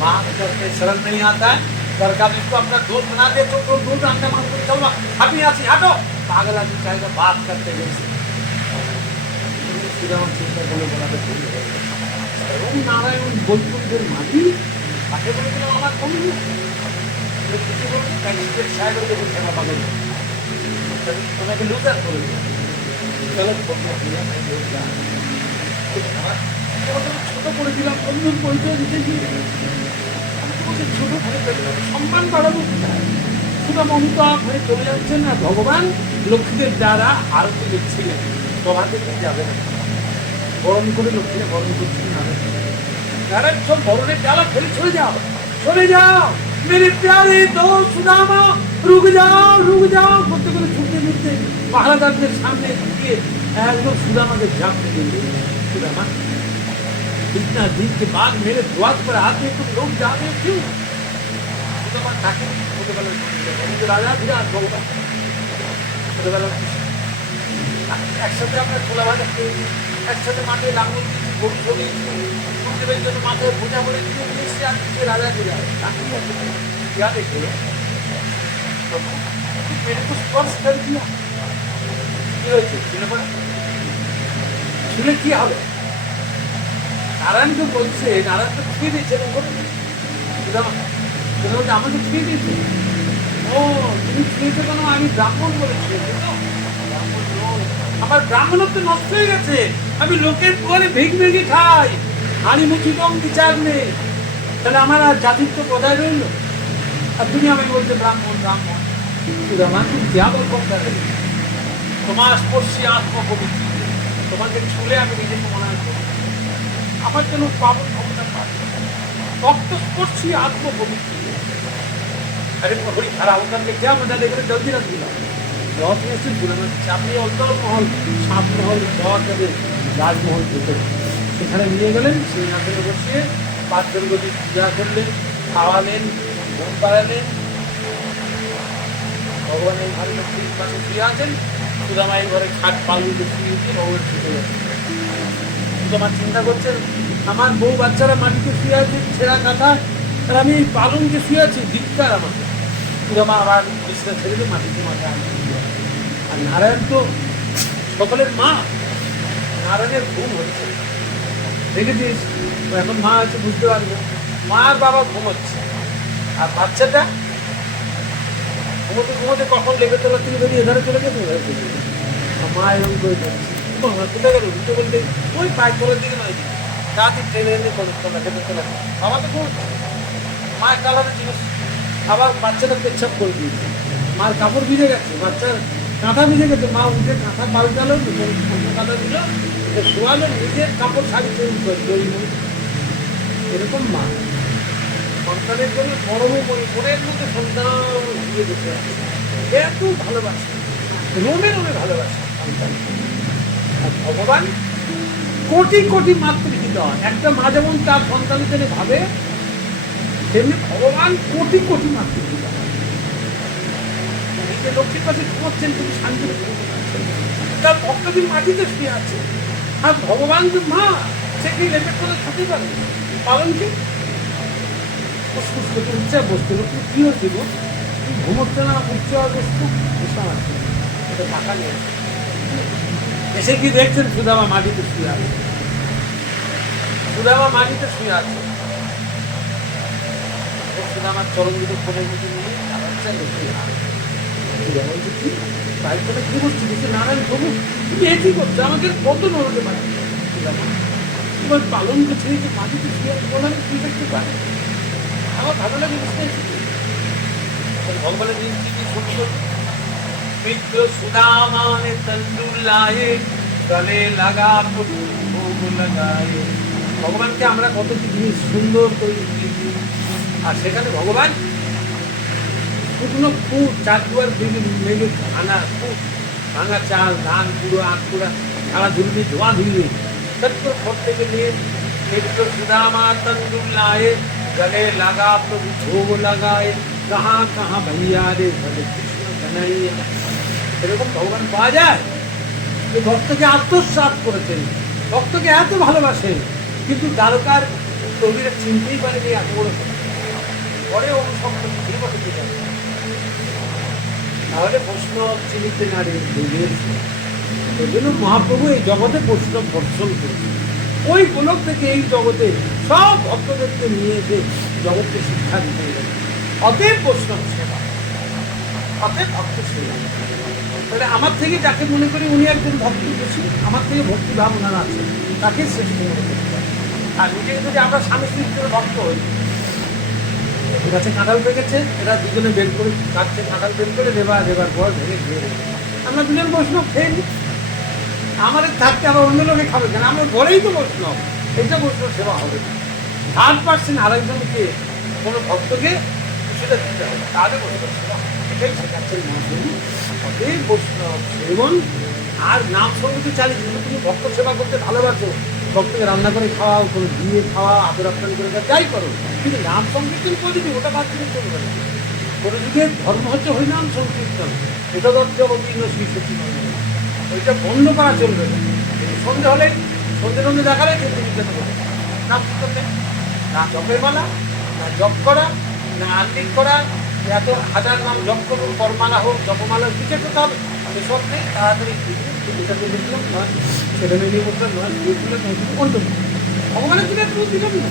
माँ करके सरल नहीं आता है, घर का इसको अपना दोस्त बना दे तो दूध अंडा मांग कर चलो अभी यहाँ से हटो, पागल आदमी चाहेगा बात करते हुए চিন্তা করে বলাতে এবং নারায়ণ বৈকুণ্ঠের মাঝি তাকে বলেছিলাম আমার কমি কিছু বলছে প্যাকেটের সাইডে যখন সেবা পাবেন ওনাকে লুজার করে ছোট করে দিলাম, বন্ধুর পরিচয় দিতে গিয়ে তোমাকে ছোট হয়ে সম্মান বাড়াবো কোথায়, সুতরাং অনুতাপ হয়ে চলে যাচ্ছেন না, ভগবান লক্ষ্মীদের দ্বারা আরতি দেখছিলেন, সভাতে যাবে না, গরম করে লক্ষ্মীরা গরম করছেন না, সব বরণের ডালা ফেলে চলে যাও মেরে প্যারে তো সুদামা রুক যাও করতে করে ছুটতে ছুটতে পাহারাদারদের সামনে গিয়ে একদম সুদামাকে ঝাঁপতে দিল। सुदामा इतना दिन के बाद मेरे द्वार पर आते तुम लोग जाते क्यों? सुदामा ताके রাজা বিরাট ভগবান ছোটবেলা একসাথে আমরা ছোলা ভাজা খেয়েছি, একসাথে মাঠে লাঙল দিয়েছি, গরু ছড়িয়েছি, সূর্যদেবের জন্য মাথায় বোঝা বলে দিয়ে এসে আর সে রাজা गिरा क्या देखो मेरे को स्पर्श कर दिया কি হয়েছে শুনে পড়ে শুনে কি হবে নারায়ণকে বলছে, নারায়ণ তো ছুঁয়ে দিয়েছে, আমাকে ছুঁয়ে দিয়েছে। ও তুমি ছুঁয়েছো কেন? আমি ব্রাহ্মণ বলে ছুঁয়েছো তো? ব্রাহ্মণ নয়, আমার ব্রাহ্মণত্ব নষ্ট হয়ে গেছে। আমি লোকের দুয়ারে ভেগ ভেগে খাই, হাড়ি মুখি কম বিচার নেই। তাহলে আমার আর জাতিত্ব বজায় রইল? আর তুমি আমাকে বলছো ব্রাহ্মণ ব্রাহ্মণ। সুদামা তুমি যাবো কম দাঁড়াবে, তোমার স্পর্শী আত্মপবিত্র, তোমাকে ছুলে আমি নিজেকে মনে করি আমার জন্য পাবন ক্ষমতা পাই। রক্ত স্পর্শী আত্মপবিত্র। अरे थोड़ी खराब करके क्या मजा लेकर जल्दी रख दिया। बहुत में से পুরানো চাপড়ি অন্তর মহল, সাত মহল, রাজমহল ভিতরে সেখানে নিয়ে গেলেন। সেই আসনে বসিয়ে পাঁচজনকে পূজা করলেন, খাওয়ালেন, ঘুম পাড়ালেন। ভগবানের ঘরে লক্ষ্মীর পাশে শুয়ে আছেন, সুদামা এই ঘরে খাট পালুকে শুয়ে দিয়ে ভগবান শুয়ে যাচ্ছেন। সুদামা চিন্তা করছেন আমার বউ বাচ্চারা মাটিতে শুয়ে আছে ছেঁড়া কাঁথা, আর আমি পালনকে শুয়ে আছি, ধিক্কার আমাকে। সুদামা আবার বিছনা ছেড়ে দিয়ে মাটিতে মাথা। আর নারায়ণ তো সকলের মা, নারায়ণের ঘুম হচ্ছে, দেখেছিস এখন মা আছে বুঝতে পারবে। মা আর বাবা ঘুমোচ্ছে, আর বাচ্চাটা ঘুমোতে ঘুমোতে কখন লেগে তোলা থেকে বেরিয়ে এধারে চলে গেছে। মা এরকম করে কোথায় গেল উঠতে বলতে ওই পায়ের তোলার দিকে নয়, রাতে ট্রেনে এনে করে তোলা খেতে তোলা। বাবা তো ঘুমোচ্ছে, মায়ের কালারের জিনিস। আবার বাচ্চাটা পেচ্ছাপ করে দিয়েছে, মার কাপড় ভিজে গেছে, বাচ্চার কাঁথা ভিজে গেছে। মা উঠে কাঁথা পাল্টালো, কাঁথা দিল, শোয়ালো, নিজের কাপড় শাড়ি তৈরি করে। এরকম মা সন্তানের জন্য মরমময়ী, মনের মধ্যে সন্তান ঘুরে যেতে আসে, এত ভালোবাসে, রোমে রোমে ভালোবাসে সন্তান। আর ভগবান কোটি কোটি মাতৃহৃদয়। একটা মা যেমন তার সন্তানের জন্য ভাবে, তেমনি ভগবান কোটি কোটি মাতৃহৃদয়। নিজে লক্ষ্মীর পাশে ঘুমোচ্ছেন, তুমি শান্তিতে ঘুমোতে পারছেন, তার ভক্তদের মাটিতে শুয়ে আছে। আর ভগবান যে মা, সে কি লেপেট করে থাকতে পারে? পালনকে উচ্চা বসতে তুমি কি হচ্ছে গো, তুমি ঘুমোচ্ছে না? উচ্চ বস্তু বুঝতে পারছি, এটা টাকা নিয়ে এসে কি দেখছেন সুদামা মাটিতে শুয়ে আছে। সুদামা মাটিতে শুয়ে আছে, সুদামার চরণ দুটো ফোনের মধ্যে নিয়ে কি বাড়ির কথা কি বলছি? দেখছি নারায়ণ প্রভু তুমি এ কি করছো, আমাকে কত নড়তে পারে। তোমার পালনকে ছেড়ে যে মাটিতে শুয়ে আছে বলে আমি কি দেখতে পারি, আমার ভালো লাগে বুঝতে। ভগবানের জিনিস কি সুন্দর। মিত্র সুদামানে তন্ডুলায়ে গলে লাগা প্রভু ভোগ লাগায়ে। ভগবানকে আমরা কত জিনিস সুন্দর করে দিয়েছি, আর সেখানে ভগবান শুকনো ফুট, চার দুয়ার মেঘে ভাঙা ফুট, ভাঙা চাল, ধান পুরো আখ পুরা সারা ঝুলমি ধোয়া ধুয়ে সত্তর ঘর থেকে নিয়ে মিত্র সুদামা তন্ডুলায়ে गले लगा प्रभु भोग लगाए कहाँ कहाँ भैया रे भले कृष्ण कन्हैया। এরকম ভগবান পাওয়া যায় যে ভক্তকে আত্মসাৎ করেছেন, ভক্তকে এত ভালোবাসেন, কিন্তু দ্বারকার প্রভুরা চিনতেই পারেনি এত বড় পরে অনুসন্ধান দিয়ে বসে যান। তাহলে বৈষ্ণব চিনিতে নারী ওই জন্য মহাপ্রভু এই জগতে বৈষ্ণব বর্ষণ করেছেন। ওই গোলক থেকে এই জগতে সব ভক্তদেরকে নিয়ে এসে জগৎকে শিক্ষা দিতে গেলেন। অতএব বৈষ্ণব সেবা, অতএব ভক্ত সেবা। তাহলে আমার থেকে যাকে মনে করি উনি একজন ভক্ত বেশি, আমার থেকে ভক্তি ভাবনা আছে, তাকে শ্রেষ্ঠ মনে করতে পারে। আর নিজেকে যদি আমরা স্বামী স্ত্রীর জন্য ভক্ত হই, এর কাছে কাঁঠাল পেকেছে, এরা দুজনে বের করে কাটছে, কাঁঠাল বের করে দেবার পর ভেঙে খেয়ে আমরা দুজন বৈষ্ণব খেয়ে নিই। আমাদের থাকতে আবার অন্য লোকে খাবে কেন? আমরা ঘরেই তো বৈষ্ণব, এটা বৈষ্ণব সেবা হবে না। 100% আরেকজনকে কোনো ভক্তকে সেটা দিতে হবে, তাহলে বৈষ্ণব সেবা। এটাই শেখাচ্ছেন মহাপ্রভু। অতএব বৈষ্ণব সেবন আর নাম সঙ্গীত চালিয়ে তুমি ভক্ত সেবা করতে ভালোবাসো, ভক্তকে রান্না করে খাওয়াও, কোনো দিয়ে খাওয়া, আদর আপ্যায়ন করে যাই করো, কিন্তু নাম সংকীর্তন করে দিবি ওটা বাদ দিলে চলবে না। কোনো যুগের ধর্ম হচ্ছে হরিনাম সংকীর্তন, এটা দত্ত অভিন্ন শ্রী সত্যি ওইটা বন্ধ করা চলবে না। সন্ধে হলে সন্ধে দেখালে কিন্তু বিজ্ঞান করবে নাম করতে, না জপের মালা, না জপ করা, না আন্দিক করা, এত হাজার নাম জপ করুন, করমালা হোক, জপমালা কিছু করতে হবে, এসব নেই। তাড়াতাড়ি এটাকে দেখলাম নয় ছেলে মেয়ে নিয়ে বললাম, নয় বিয়ে করলে অন্য ভগবানের দিলে তো দিলাম না,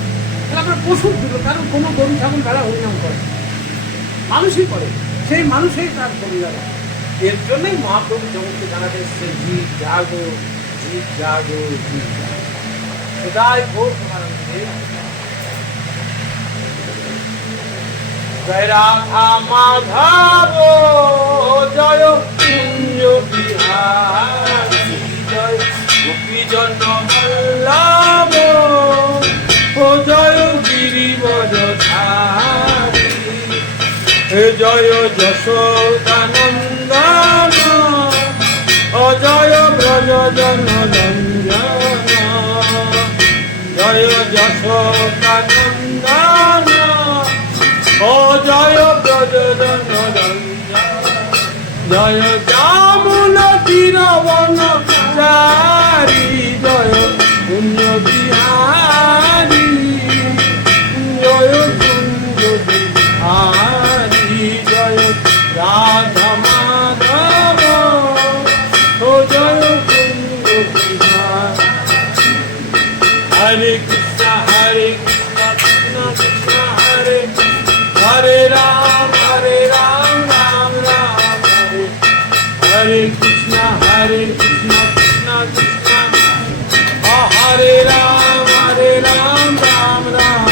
তাহলে আপনার পশুর দিল, কারণ কোনো গরু ছাগল ভেড়া হরিনাম করে, মানুষই করে, সেই মানুষই তার পরিবার। এর জন্যই মহাপ্রভু জগৎকে জানাতে এসছে জীব জাগো, জীব জাগো, জীব জাগো, সদাই ভোর সমানন্দে। জয় রাধা মাধব জয় কুঞ্জ বিহারী, জয় গোপীজন বল্লভ ও জয় গিরিবরধারী, জয় যশোদানন্দন অজয় ব্রজ জনরঞ্জন, জয় যশোদানন্দন ও জয় ব্রজ জনরঞ্জন, জয় যামুন তীরবনচারী, জয় কুঞ্জ বিহারী, জয় কুঞ্জ বিহারী, জয় রাধা মাধব ও জয় কুঞ্জ বিহারী। হরে কৃষ্ণ কৃষ্ণ কৃষ্ণ হরে হরে রাম রাম রাম হরে হরে কৃষ্ণ কৃষ্ণ কৃষ্ণ হরে রাম রাম রাম।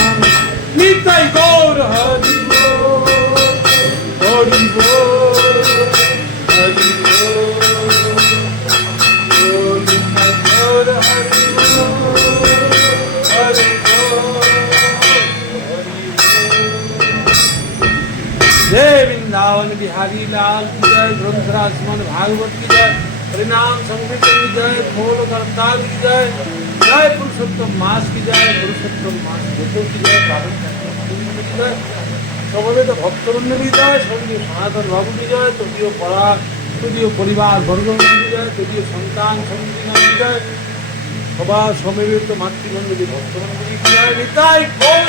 নিতাই গৌর হরি বল হরি বল হরি বল, নিতাই গৌর হরি বল হরি বল হরি বল। जय वृंदावन बिहारी लाल की जय, ग्रंथराज श्रीमद् भागवत की जय, हरिनाम संकीर्तन की जय, खोल करताल की जय, जय पुरुषोत्तम मास की जय, पुरुषोत्तम मास भूतों की जय, बाबा की जय, समवेत भक्तवृंद की जय, स्वर्गीय सनातन बाबू की जय, तदीय पड़ा तदीय परिवार वर्ग की जय, तदीय संतान समिति की जय, सभा समवेत मातृवृंद की भक्तवृंद की जय। निताई गौर